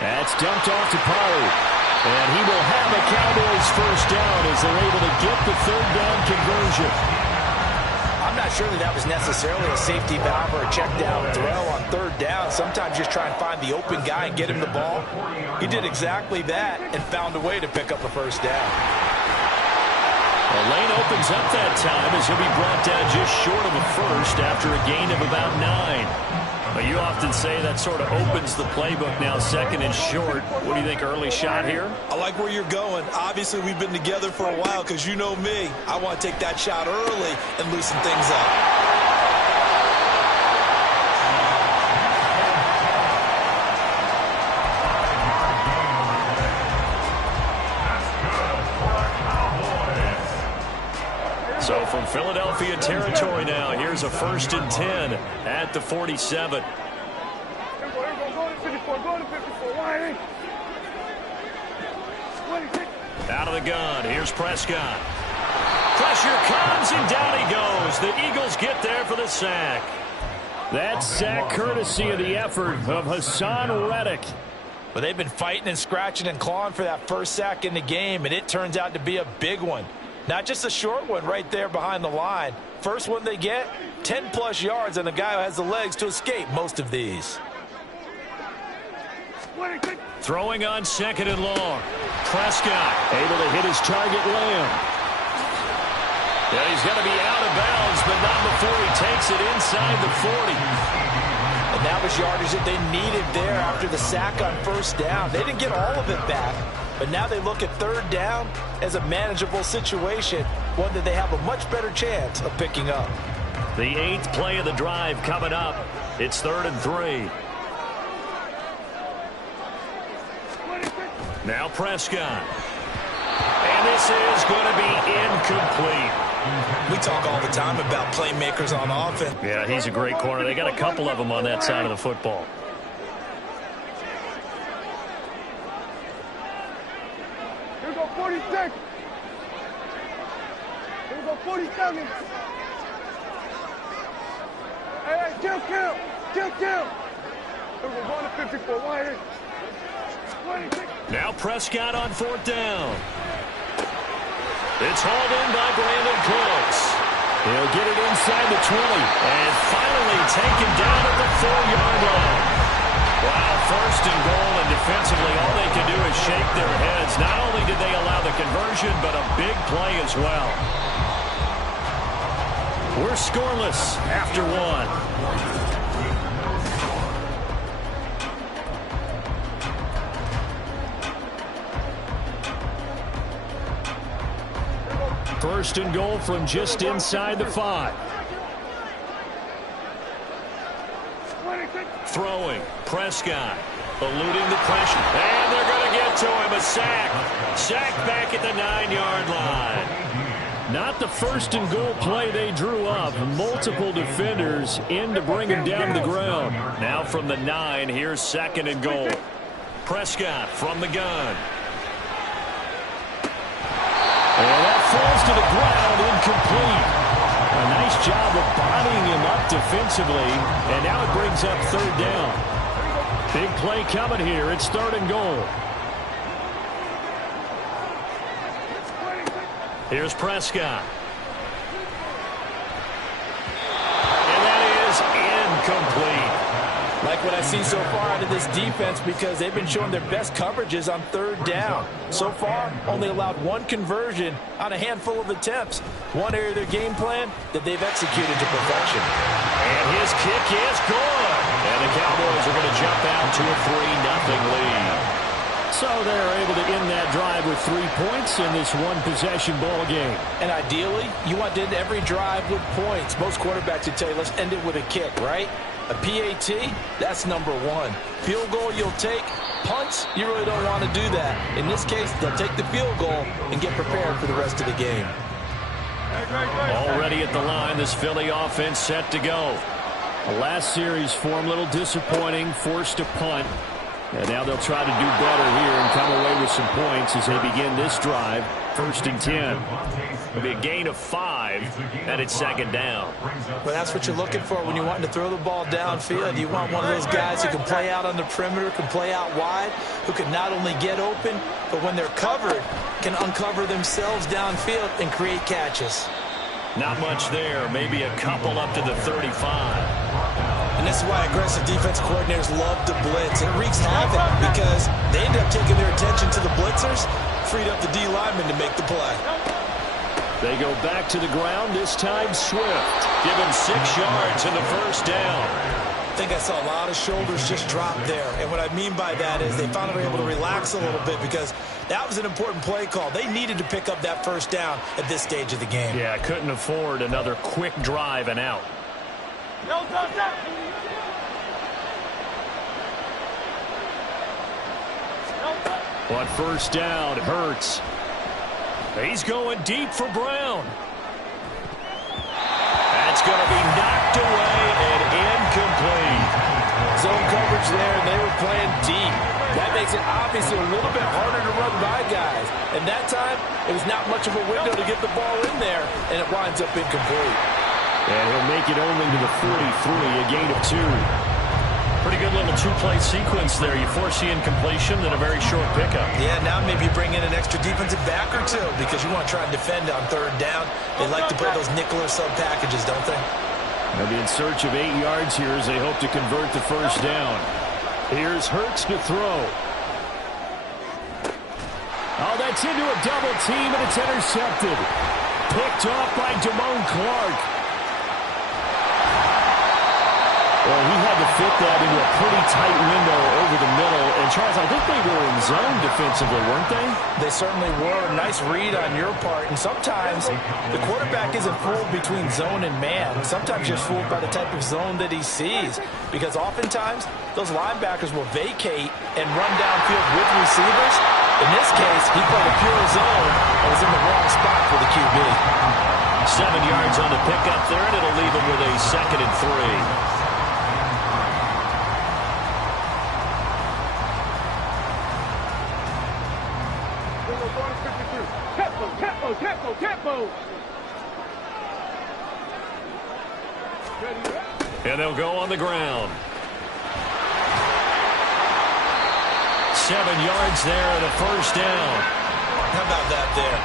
That's dumped off to Pollard. And he will have a Cowboys first down as they're able to get the third down conversion. I'm not sure that was necessarily a safety valve or a check down throw on third down. Sometimes just try and find the open guy and get him the ball. He did exactly that and found a way to pick up a first down. The lane opens up that time as he'll be brought down just short of a first after a gain of about 9. But you often say that sort of opens the playbook now, second and short. What do you think, early shot here? I like where you're going. Obviously, we've been together for a while because you know me. I want to take that shot early and loosen things up. So from Philadelphia territory now, here's a 1st and 10 at the 47. Out of the gun, here's Prescott. Pressure comes, and down he goes. The Eagles get there for the sack. That sack courtesy of the effort of Haason Reddick. But they've been fighting and scratching and clawing for that first sack in the game, and it turns out to be a big one. Not just a short one right there behind the line. First one they get, 10-plus yards, and a guy who has the legs to escape most of these. Throwing on 2nd and long. Prescott able to hit his target, Lamb. Yeah, he's going to be out of bounds, but not before he takes it inside the 40. And that was yardage that they needed there after the sack on first down. They didn't get all of it back. But now they look at third down as a manageable situation, one that they have a much better chance of picking up. The 8th play of the drive coming up. It's 3rd and 3. Now Prescott. And this is going to be incomplete. We talk all the time about playmakers on offense. Yeah, he's a great corner. They got a couple of them on that side of the football. Here we go, 46. Here we go, 47. Hey, kill. Here we go, going to 54. Why here? 26. Now Prescott on 4th down. It's hauled in by Brandon Cooks. He'll get it inside the 20. And finally taken down at the 4-yard line. Wow, 1st and goal, and defensively all they can do is shake their heads. Not only did they allow the conversion, but a big play as well. We're scoreless after 1. 1st and goal from just inside the 5. Throwing, Prescott, eluding the pressure. And they're going to get to him, a sack. Sack back at the 9-yard line. Not the 1st and goal play they drew up. Multiple defenders in to bring him down to the ground. Now from the 9, here's 2nd and goal. Prescott from the gun. And that falls to the ground, incomplete. A nice job of bodying him up defensively, and now it brings up 3rd down. Big play coming here. It's 3rd and goal. Here's Prescott. And that is incomplete. Like what I've seen so far out of this defense because they've been showing their best coverages on 3rd down. So far, only allowed 1 conversion on a handful of attempts. One area of their game plan that they've executed to perfection. And his kick is good. And the Cowboys are going to jump out to a 3-0 lead. So they're able to end that drive with 3 points in this one-possession ball game. And ideally, you want to end every drive with points. Most quarterbacks would tell you, let's end it with a kick, right? A PAT, that's number 1. Field goal you'll take, Punts, you really don't want to do that. In this case, they'll take the field goal and get prepared for the rest of the game. Already at the line, this Philly offense set to go. The last series form a little disappointing, forced to punt. And now they'll try to do better here and come away with some points as they begin this drive. 1st and 10. It'll be a gain of 5, and it's 2nd down. Well, that's what you're looking for when you want to throw the ball downfield. You want one of those guys who can play out on the perimeter, can play out wide, who can not only get open, but when they're covered, can uncover themselves downfield and create catches. Not much there. Maybe a couple up to the 35. And this is why aggressive defense coordinators love to blitz. It wreaks havoc because they end up taking their attention to the blitzers, freed up the D lineman to make the play. They go back to the ground, this time Swift. Give him 6 yards in the 1st down. I think I saw a lot of shoulders just drop there. And what I mean by that is they finally were able to relax a little bit because that was an important play call. They needed to pick up that 1st down at this stage of the game. Yeah, couldn't afford another quick drive and out. On 1st down, Hurts. He's going deep for Brown. That's going to be knocked away and incomplete. Zone coverage there, and they were playing deep. That makes it obviously a little bit harder to run by guys. And that time, it was not much of a window to get the ball in there, and it winds up incomplete. And he'll make it only to the 43, a gain of 2. Pretty good little 2-play sequence there. You force the incompletion, then a very short pickup. Yeah, now maybe you bring in an extra defensive back or 2 because you want to try and defend on 3rd down. They like to play those nickel or sub packages, don't they? They'll be in search of 8 yards here as they hope to convert the 1st down. Here's Hurts to throw. Oh, that's into a double team, and it's intercepted. Picked off by Damone Clark. Well, he had to fit that into a pretty tight window over the middle. And, Charles, I think they were in zone defensively, weren't they? They certainly were. Nice read on your part. And sometimes the quarterback isn't fooled between zone and man. Sometimes you're fooled by the type of zone that he sees. Because oftentimes, those linebackers will vacate and run downfield with receivers. In this case, he played a pure zone and was in the wrong spot for the QB. 7 yards on the pickup there, and it'll leave him with a 2nd and 3. Tempo. And they'll go on the ground. 7 yards there and a 1st down. How about that there?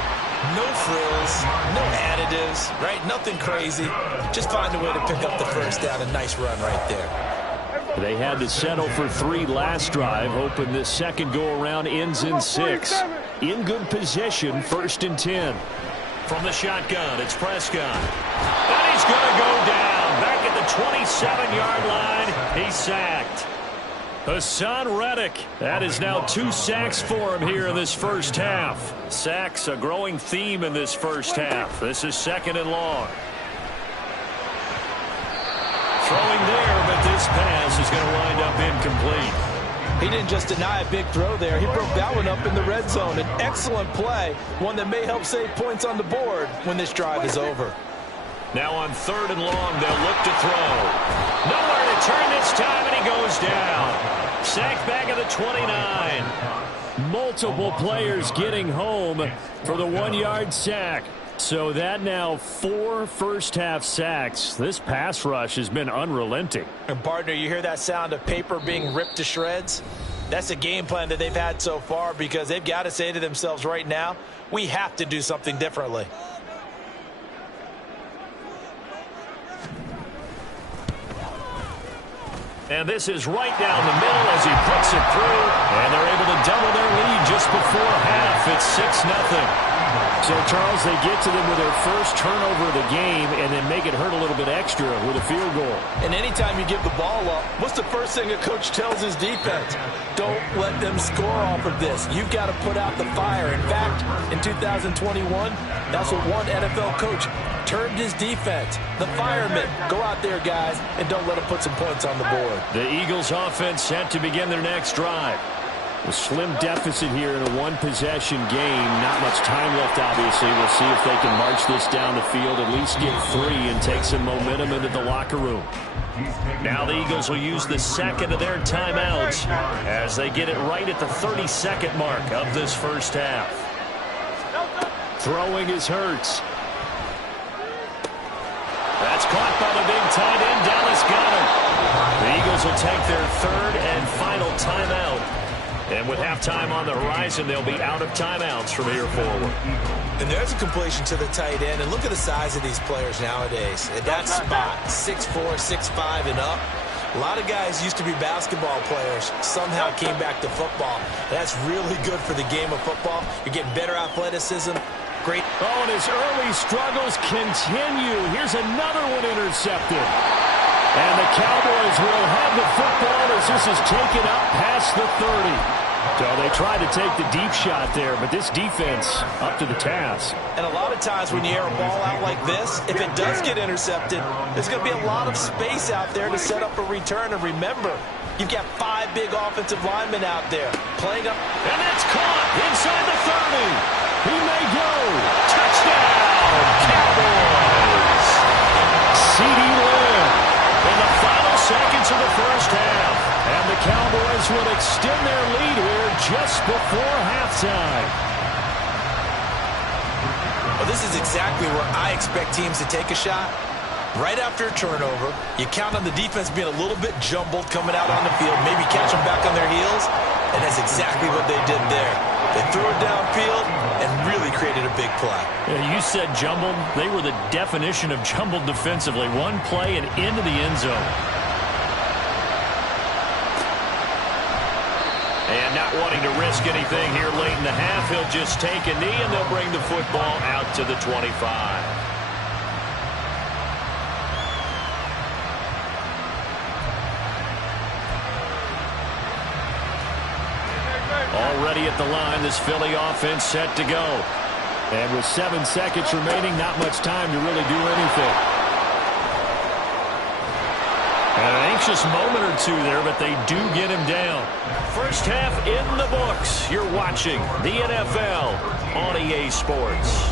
No frills, no additives, right? Nothing crazy. Just find a way to pick up the 1st down. A nice run right there. They had to settle for 3 last drive, hoping this second go-around ends in 6. In good position, 1st and 10. From the shotgun, it's Prescott. And he's going to go down. Back at the 27-yard line, he's sacked. Hassan Reddick. That is now 2 sacks for him here in this 1st half. Sacks, a growing theme in this 1st half. This is 2nd and long. Throwing there, but this pass is going to wind up incomplete. He didn't just deny a big throw there. He broke that one up in the red zone. An excellent play, one that may help save points on the board when this drive is over. Now on 3rd and long, they'll look to throw. Nowhere to turn this time, and he goes down. Sacked back at the 29. Multiple players getting home for the 1-yard sack. So that now 4 first-half sacks. This pass rush has been unrelenting. And, partner, you hear that sound of paper being ripped to shreds? That's a game plan that they've had so far because they've got to say to themselves right now, we have to do something differently. And this is right down the middle as he puts it through. And they're able to double their lead just before half. It's 6-0. So, Charles, they get to them with their first turnover of the game and then make it hurt a little bit extra with a field goal. And anytime you give the ball up, what's the first thing a coach tells his defense? Don't let them score off of this. You've got to put out the fire. In fact, in 2021, that's what one NFL coach termed his defense. The firemen. Go out there, guys, and don't let them put some points on the board. The Eagles offense set to begin their next drive. A slim deficit here in a one-possession game. Not much time left, obviously. We'll see if they can march this down the field, at least get 3, and take some momentum into the locker room. Now the Eagles will use the second of their timeouts as they get it right at the 30-second mark of this first half. Throwing is Hurts. That's caught by the big tight end, Dallas Goedert. The Eagles will take their third and final timeout. And with halftime on the horizon, they'll be out of timeouts from here forward. And there's a completion to the tight end. And look at the size of these players nowadays. At that spot, 6'4", 6'5", and up. A lot of guys used to be basketball players, somehow came back to football. That's really good for the game of football. You're getting better athleticism. Great. Oh, and his early struggles continue. Here's another one intercepted. And the Cowboys will have the football as this is taken up past the 30. So they tried to take the deep shot there, but this defense up to the task. And a lot of times when you air a ball out like this, if it does get intercepted, there's going to be a lot of space out there to set up a return. And remember, you've got 5 big offensive linemen out there playing up. And that's caught inside the 30. He may go. Touchdown, Cowboys. CeeDee Lamb in the final seconds of the first half. And the Cowboys will extend their lead here just before halftime. Well, this is exactly where I expect teams to take a shot. Right after a turnover, you count on the defense being a little bit jumbled coming out on the field, maybe catch them back on their heels, and that's exactly what they did there. They threw it downfield and really created a big play. Yeah, you said jumbled. They were the definition of jumbled defensively. One play and into the end zone. And not wanting to risk anything here late in the half, he'll just take a knee and they'll bring the football out to the 25. Already at the line, this Philly offense set to go. And with 7 seconds remaining, not much time to really do anything. An anxious moment or two there, but they do get him down. First half in the books. You're watching the NFL on EA Sports.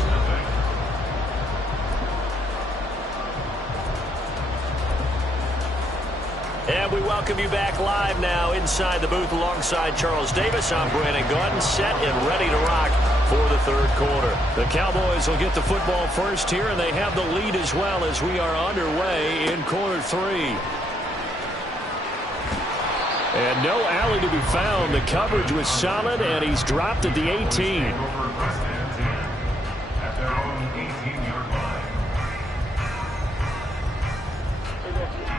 And we welcome you back live now inside the booth alongside Charles Davis. I'm Brandon Gaudin, set and ready to rock for the third quarter. The Cowboys will get the football first here, and they have the lead as well as we are underway in quarter 3. And no alley to be found. The coverage was solid, and he's dropped at the 18. At their own 18-yard line.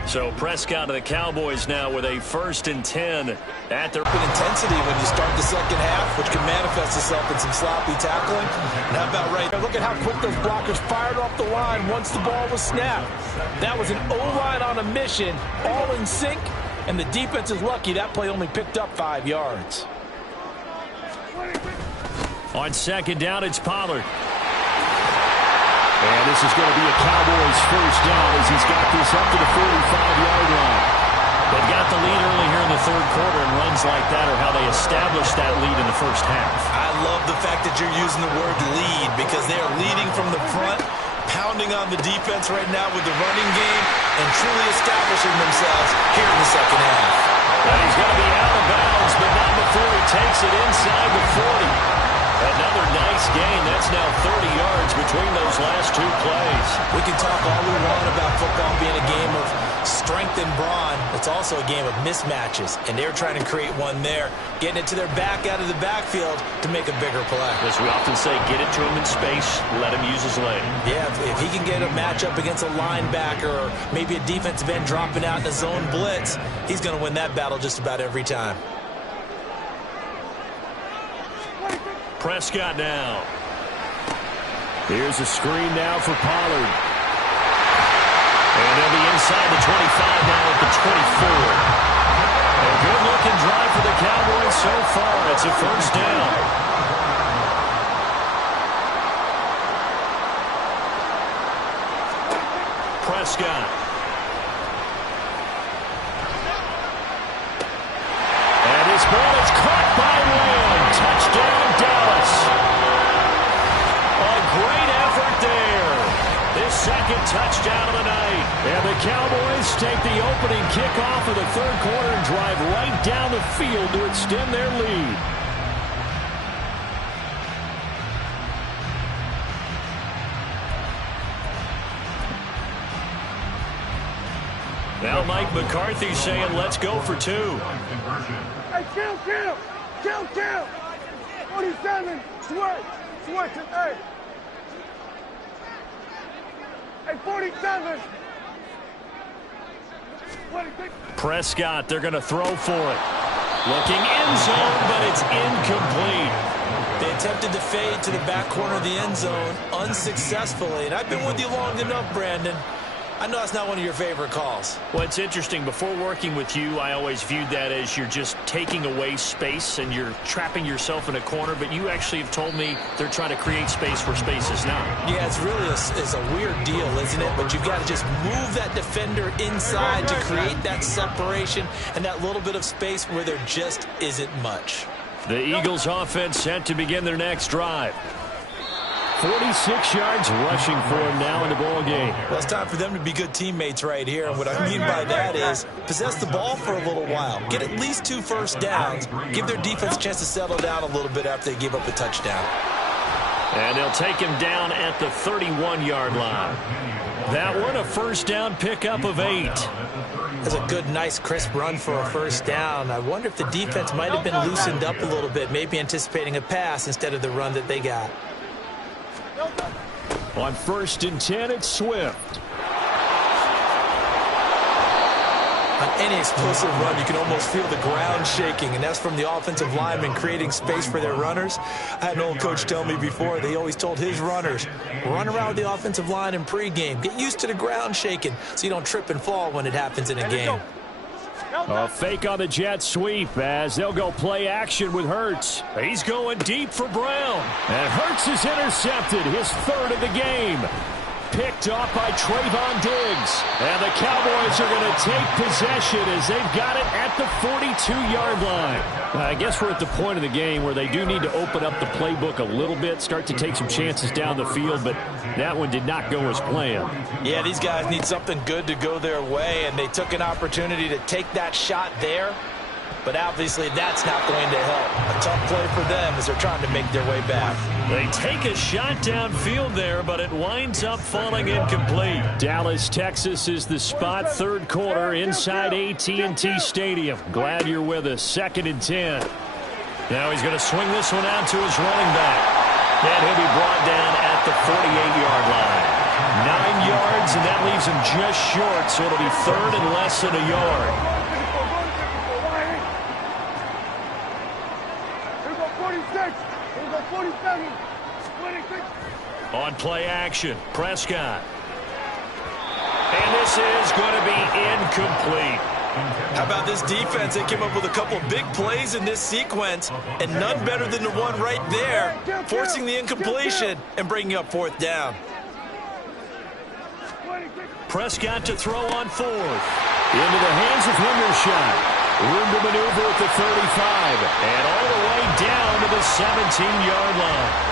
So Prescott of the Cowboys now with a 1st and 10 at their intensity when you start the second half, which can manifest itself in some sloppy tackling. And how about right? Look at how quick those blockers fired off the line once the ball was snapped. That was an O-line on a mission, all in sync, and the defense is lucky that play only picked up 5 yards. On second down, it's Pollard. And this is going to be a Cowboys first down as he's got this up to the 45-yard line. They've got the lead early here in the third quarter, and runs like that are how they established that lead in the first half. I love the fact that you're using the word lead because they are leading from the front, pounding on the defense right now with the running game, and truly establishing themselves here in the second half. And he's going to be out of bounds, but not before he takes it inside the 40. Another nice gain. That's now 30 yards between those last 2 plays. We can talk all we want about football being a game of strength and brawn. It's also a game of mismatches, and they're trying to create one there, getting it to their back out of the backfield to make a bigger play. As we often say, get it to him in space, let him use his leg. Yeah, if he can get a matchup against a linebacker or maybe a defensive end dropping out in a zone blitz, he's going to win that battle just about every time. Prescott now. Here's a screen now for Pollard. And they'll be inside the 25 now at the 24. A good-looking drive for the Cowboys so far. It's a first down. Prescott. And this ball is caught by second touchdown of the night. And the Cowboys take the opening kickoff of the third quarter and drive right down the field to extend their lead. Now Mike McCarthy saying, let's go for 2. Hey, kill! 47, switch, hey. Hey, 47. Prescott, they're going to throw for it. Looking end zone, but it's incomplete. They attempted to fade to the back corner of the end zone unsuccessfully. And I've been with you long enough, Brandon. I know that's not one of your favorite calls. Well, it's interesting. Before working with you, I always viewed that as you're just taking away space and you're trapping yourself in a corner. But you actually have told me they're trying to create space where space is not. Yeah, it's really a weird deal, isn't it? But you've got to just move that defender inside to create that separation and that little bit of space where there just isn't much. The Eagles offense set to begin their next drive. 46 yards rushing for him now in the ball game. Well, it's time for them to be good teammates right here. And what I mean by that is possess the ball for a little while. Get at least 2 first downs. Give their defense a chance to settle down a little bit after they give up a touchdown. And they'll take him down at the 31-yard line. That one, a first down pickup of 8. That's a good, nice, crisp run for a first down. I wonder if the defense might have been loosened up a little bit, maybe anticipating a pass instead of the run that they got. On 1st and 10, it's Swift. On any explosive run, you can almost feel the ground shaking, and that's from the offensive linemen creating space for their runners. I had an old coach tell me before, they always told his runners, run around the offensive line in pregame. Get used to the ground shaking so you don't trip and fall when it happens in a game. A fake on the jet sweep as they'll go play action with Hurts. He's going deep for Brown. And Hurts is intercepted, his 3rd of the game. Picked off by Trayvon Diggs. And the Cowboys are going to take possession as they've got it at the 42-yard line. I guess we're at the point of the game where they do need to open up the playbook a little bit, start to take some chances down the field, but that one did not go as planned. Yeah, these guys need something good to go their way, and they took an opportunity to take that shot there. But obviously that's not going to help. A tough play for them as they're trying to make their way back. They take a shot downfield there, but it winds up falling incomplete. Dallas, Texas is the spot, 3rd quarter inside AT&T Stadium. Glad you're with us. 2nd and 10. Now he's going to swing this one out to his running back. And he'll be brought down at the 48-yard line. 9 yards, and that leaves him just short, so it'll be 3rd and less than a yard. On play action, Prescott. And this is going to be incomplete. How about this defense? They came up with a couple of big plays in this sequence, and none better than the one right there, forcing the incompletion and bringing up 4th down. Prescott to throw on 4th. Into the hands of Hendershot. Room to maneuver at the 35. And all the way down to the 17-yard line.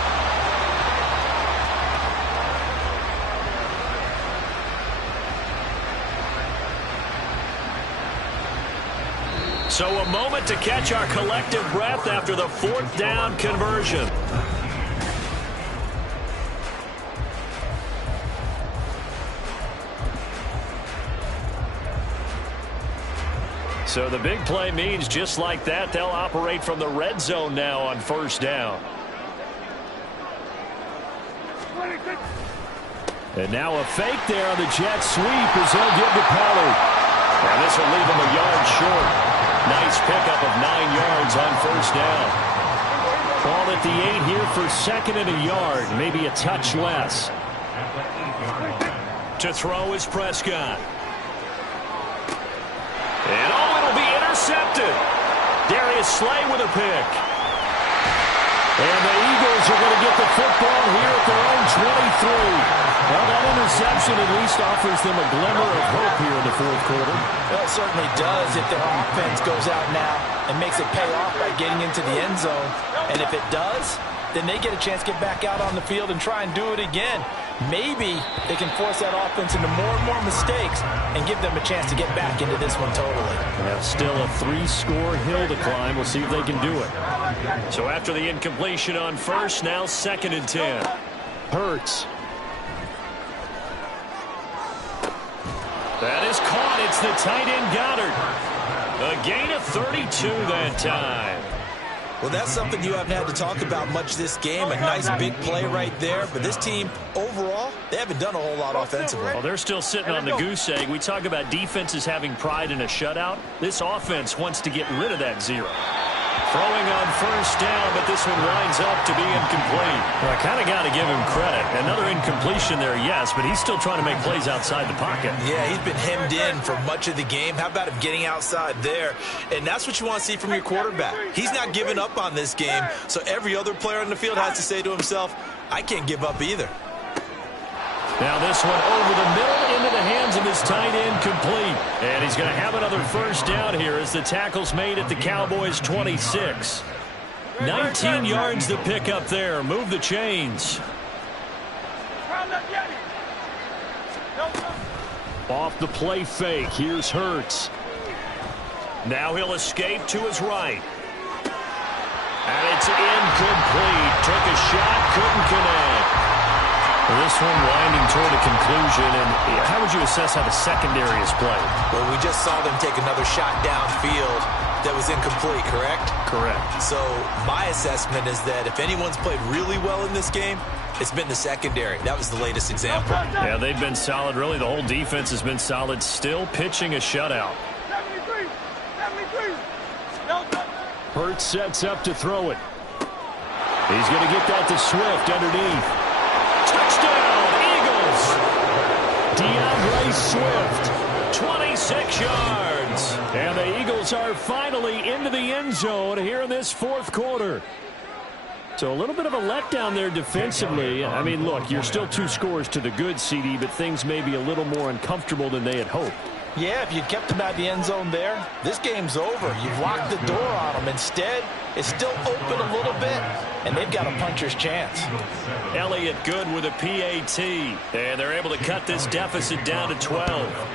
So a moment to catch our collective breath after the 4th down conversion. So the big play means just like that, they'll operate from the red zone now on 1st down. And now a fake there on the jet sweep as they'll give to Pollard. And this will leave him a yard short. Nice pickup of 9 yards on 1st down. Ball at the 8 here for 2nd and a yard, maybe a touch less. To throw is Prescott. And it'll be intercepted. Darius Slay with a pick. And the Eagles are going to get the football here at their own 23. Well, that interception at least offers them a glimmer of hope here in the 4th quarter. Well, it certainly does if their offense goes out now and makes it pay off by getting into the end zone. And if it does, then they get a chance to get back out on the field and try and do it again. Maybe they can force that offense into more and more mistakes and give them a chance to get back into this one totally. Yeah, still a 3-score hill to climb. We'll see if they can do it. So after the incompletion on first, now 2nd and 10. Hurts. That is caught. It's the tight end Goddard. A gain of 32 that time. Well, that's something you haven't had to talk about much this game. A nice big play right there. But this team, overall, they haven't done a whole lot offensively. Well, they're still sitting on the goose egg. We talk about defenses having pride in a shutout. This offense wants to get rid of that 0. Throwing on first down, but this one winds up to be incomplete. Well, I kind of got to give him credit. Another incompletion there, yes, but he's still trying to make plays outside the pocket. Yeah, he's been hemmed in for much of the game. How about him getting outside there? And that's what you want to see from your quarterback. He's not giving up on this game, so every other player on the field has to say to himself, I can't give up either. Now this one over the middle into the hands of his tight end, complete. And he's going to have another first down here as the tackle's made at the Cowboys' 26. 19 yards to pick up there. Move the chains. Off the play fake. Here's Hurts. Now he'll escape to his right. And it's incomplete. Took a shot, couldn't connect. This one winding toward a conclusion, and how would you assess how the secondary is played? Well, we just saw them take another shot downfield that was incomplete, correct? Correct. So my assessment is that if anyone's played really well in this game, it's been the secondary. That was the latest example. Yeah, they've been solid. Really, the whole defense has been solid. Still pitching a shutout. 73. Hurts sets up to throw it. He's going to get that to Swift underneath. Touchdown, Eagles! DeAndre Swift. 26 yards. And the Eagles are finally into the end zone here in this 4th quarter. So a little bit of a letdown there defensively. I mean, look, you're still 2 scores to the good, CD, but things may be a little more uncomfortable than they had hoped. Yeah, if you'd kept them out the end zone there, this game's over. You've locked the door on them. Instead, it's still open a little bit, and they've got a puncher's chance. Elliott good with a PAT, and they're able to cut this deficit down to 12.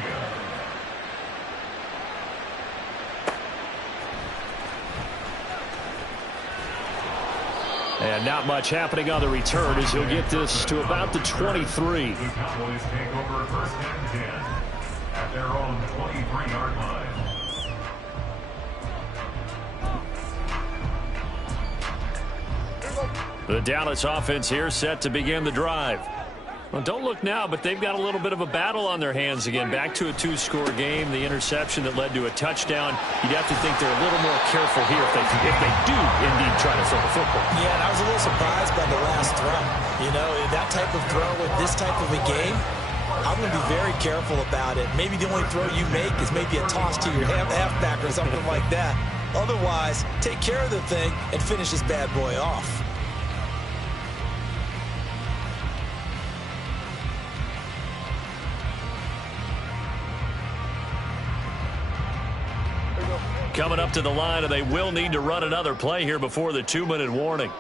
And not much happening on the return as he'll get this to about the 23. The Cowboys take over 1st and 10 at their own 23-yard line. The Dallas offense here set to begin the drive. Well, don't look now, but they've got a little bit of a battle on their hands again. Back to a 2-score game. The interception that led to a touchdown. You'd have to think they're a little more careful here if they do indeed try to throw the football. Yeah, and I was a little surprised by the last throw. You know, that type of throw with this type of a game, I'm going to be very careful about it. Maybe the only throw you make is maybe a toss to your halfback or something like that. Otherwise, take care of the thing and finish this bad boy off. Coming up to the line, and they will need to run another play here before the 2-minute warning.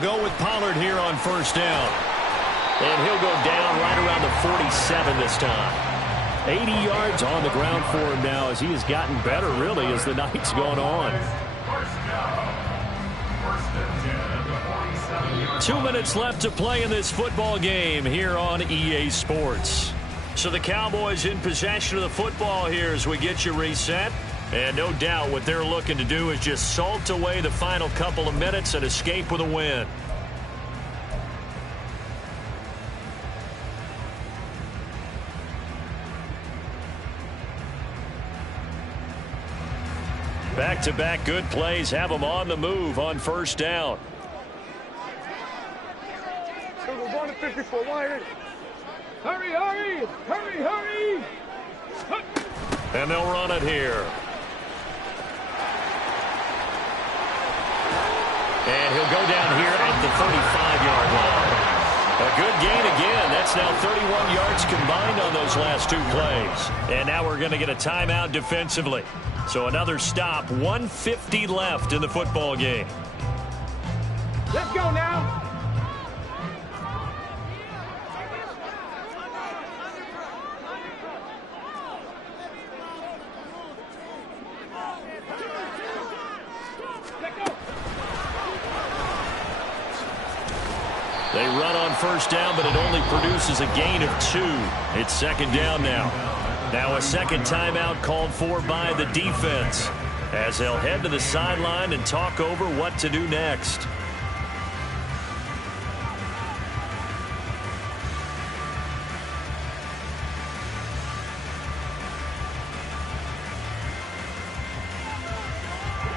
Go with Pollard here on first down. And he'll go down right around the 47 this time. 80 yards on the ground for him now as he has gotten better, really, as the night's gone on. 2 minutes left to play in this football game here on EA Sports. So the Cowboys in possession of the football here as we get you reset. And no doubt what they're looking to do is just salt away the final couple of minutes and escape with a win. Back-to-back good plays have them on the move on first down. We're going to 54. Hurry, hurry! Hurry, hurry! And they'll run it here. And he'll go down here at the 35-yard line. A good gain again. That's now 31 yards combined on those last 2 plays. And now we're going to get a timeout defensively. So another stop, 1:50 left in the football game. Let's go now. They run on first down, but it only produces a gain of 2. It's second down now. Now a second timeout called for by the defense, as they'll head to the sideline and talk over what to do next.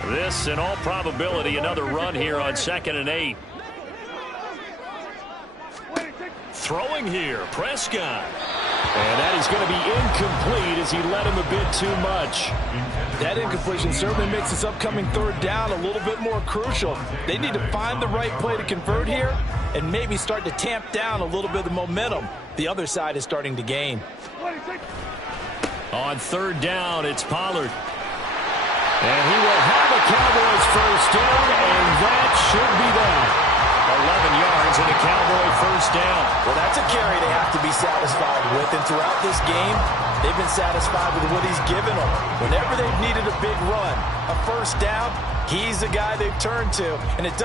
This, in all probability, another run here on 2nd and 8. Throwing here, Prescott. And that is going to be incomplete as he led him a bit too much. That incompletion certainly makes this upcoming third down a little bit more crucial. They need to find the right play to convert here and maybe start to tamp down a little bit of the momentum the other side is starting to gain. On third down, it's Pollard. And he will have a Cowboys first down, and that should be that. 11 yards and a Cowboy first down. Well, that's a carry they have to be satisfied with. And throughout this game, they've been satisfied with what he's given them. Whenever they've needed a big run, a first down, he's the guy they've turned to. And it does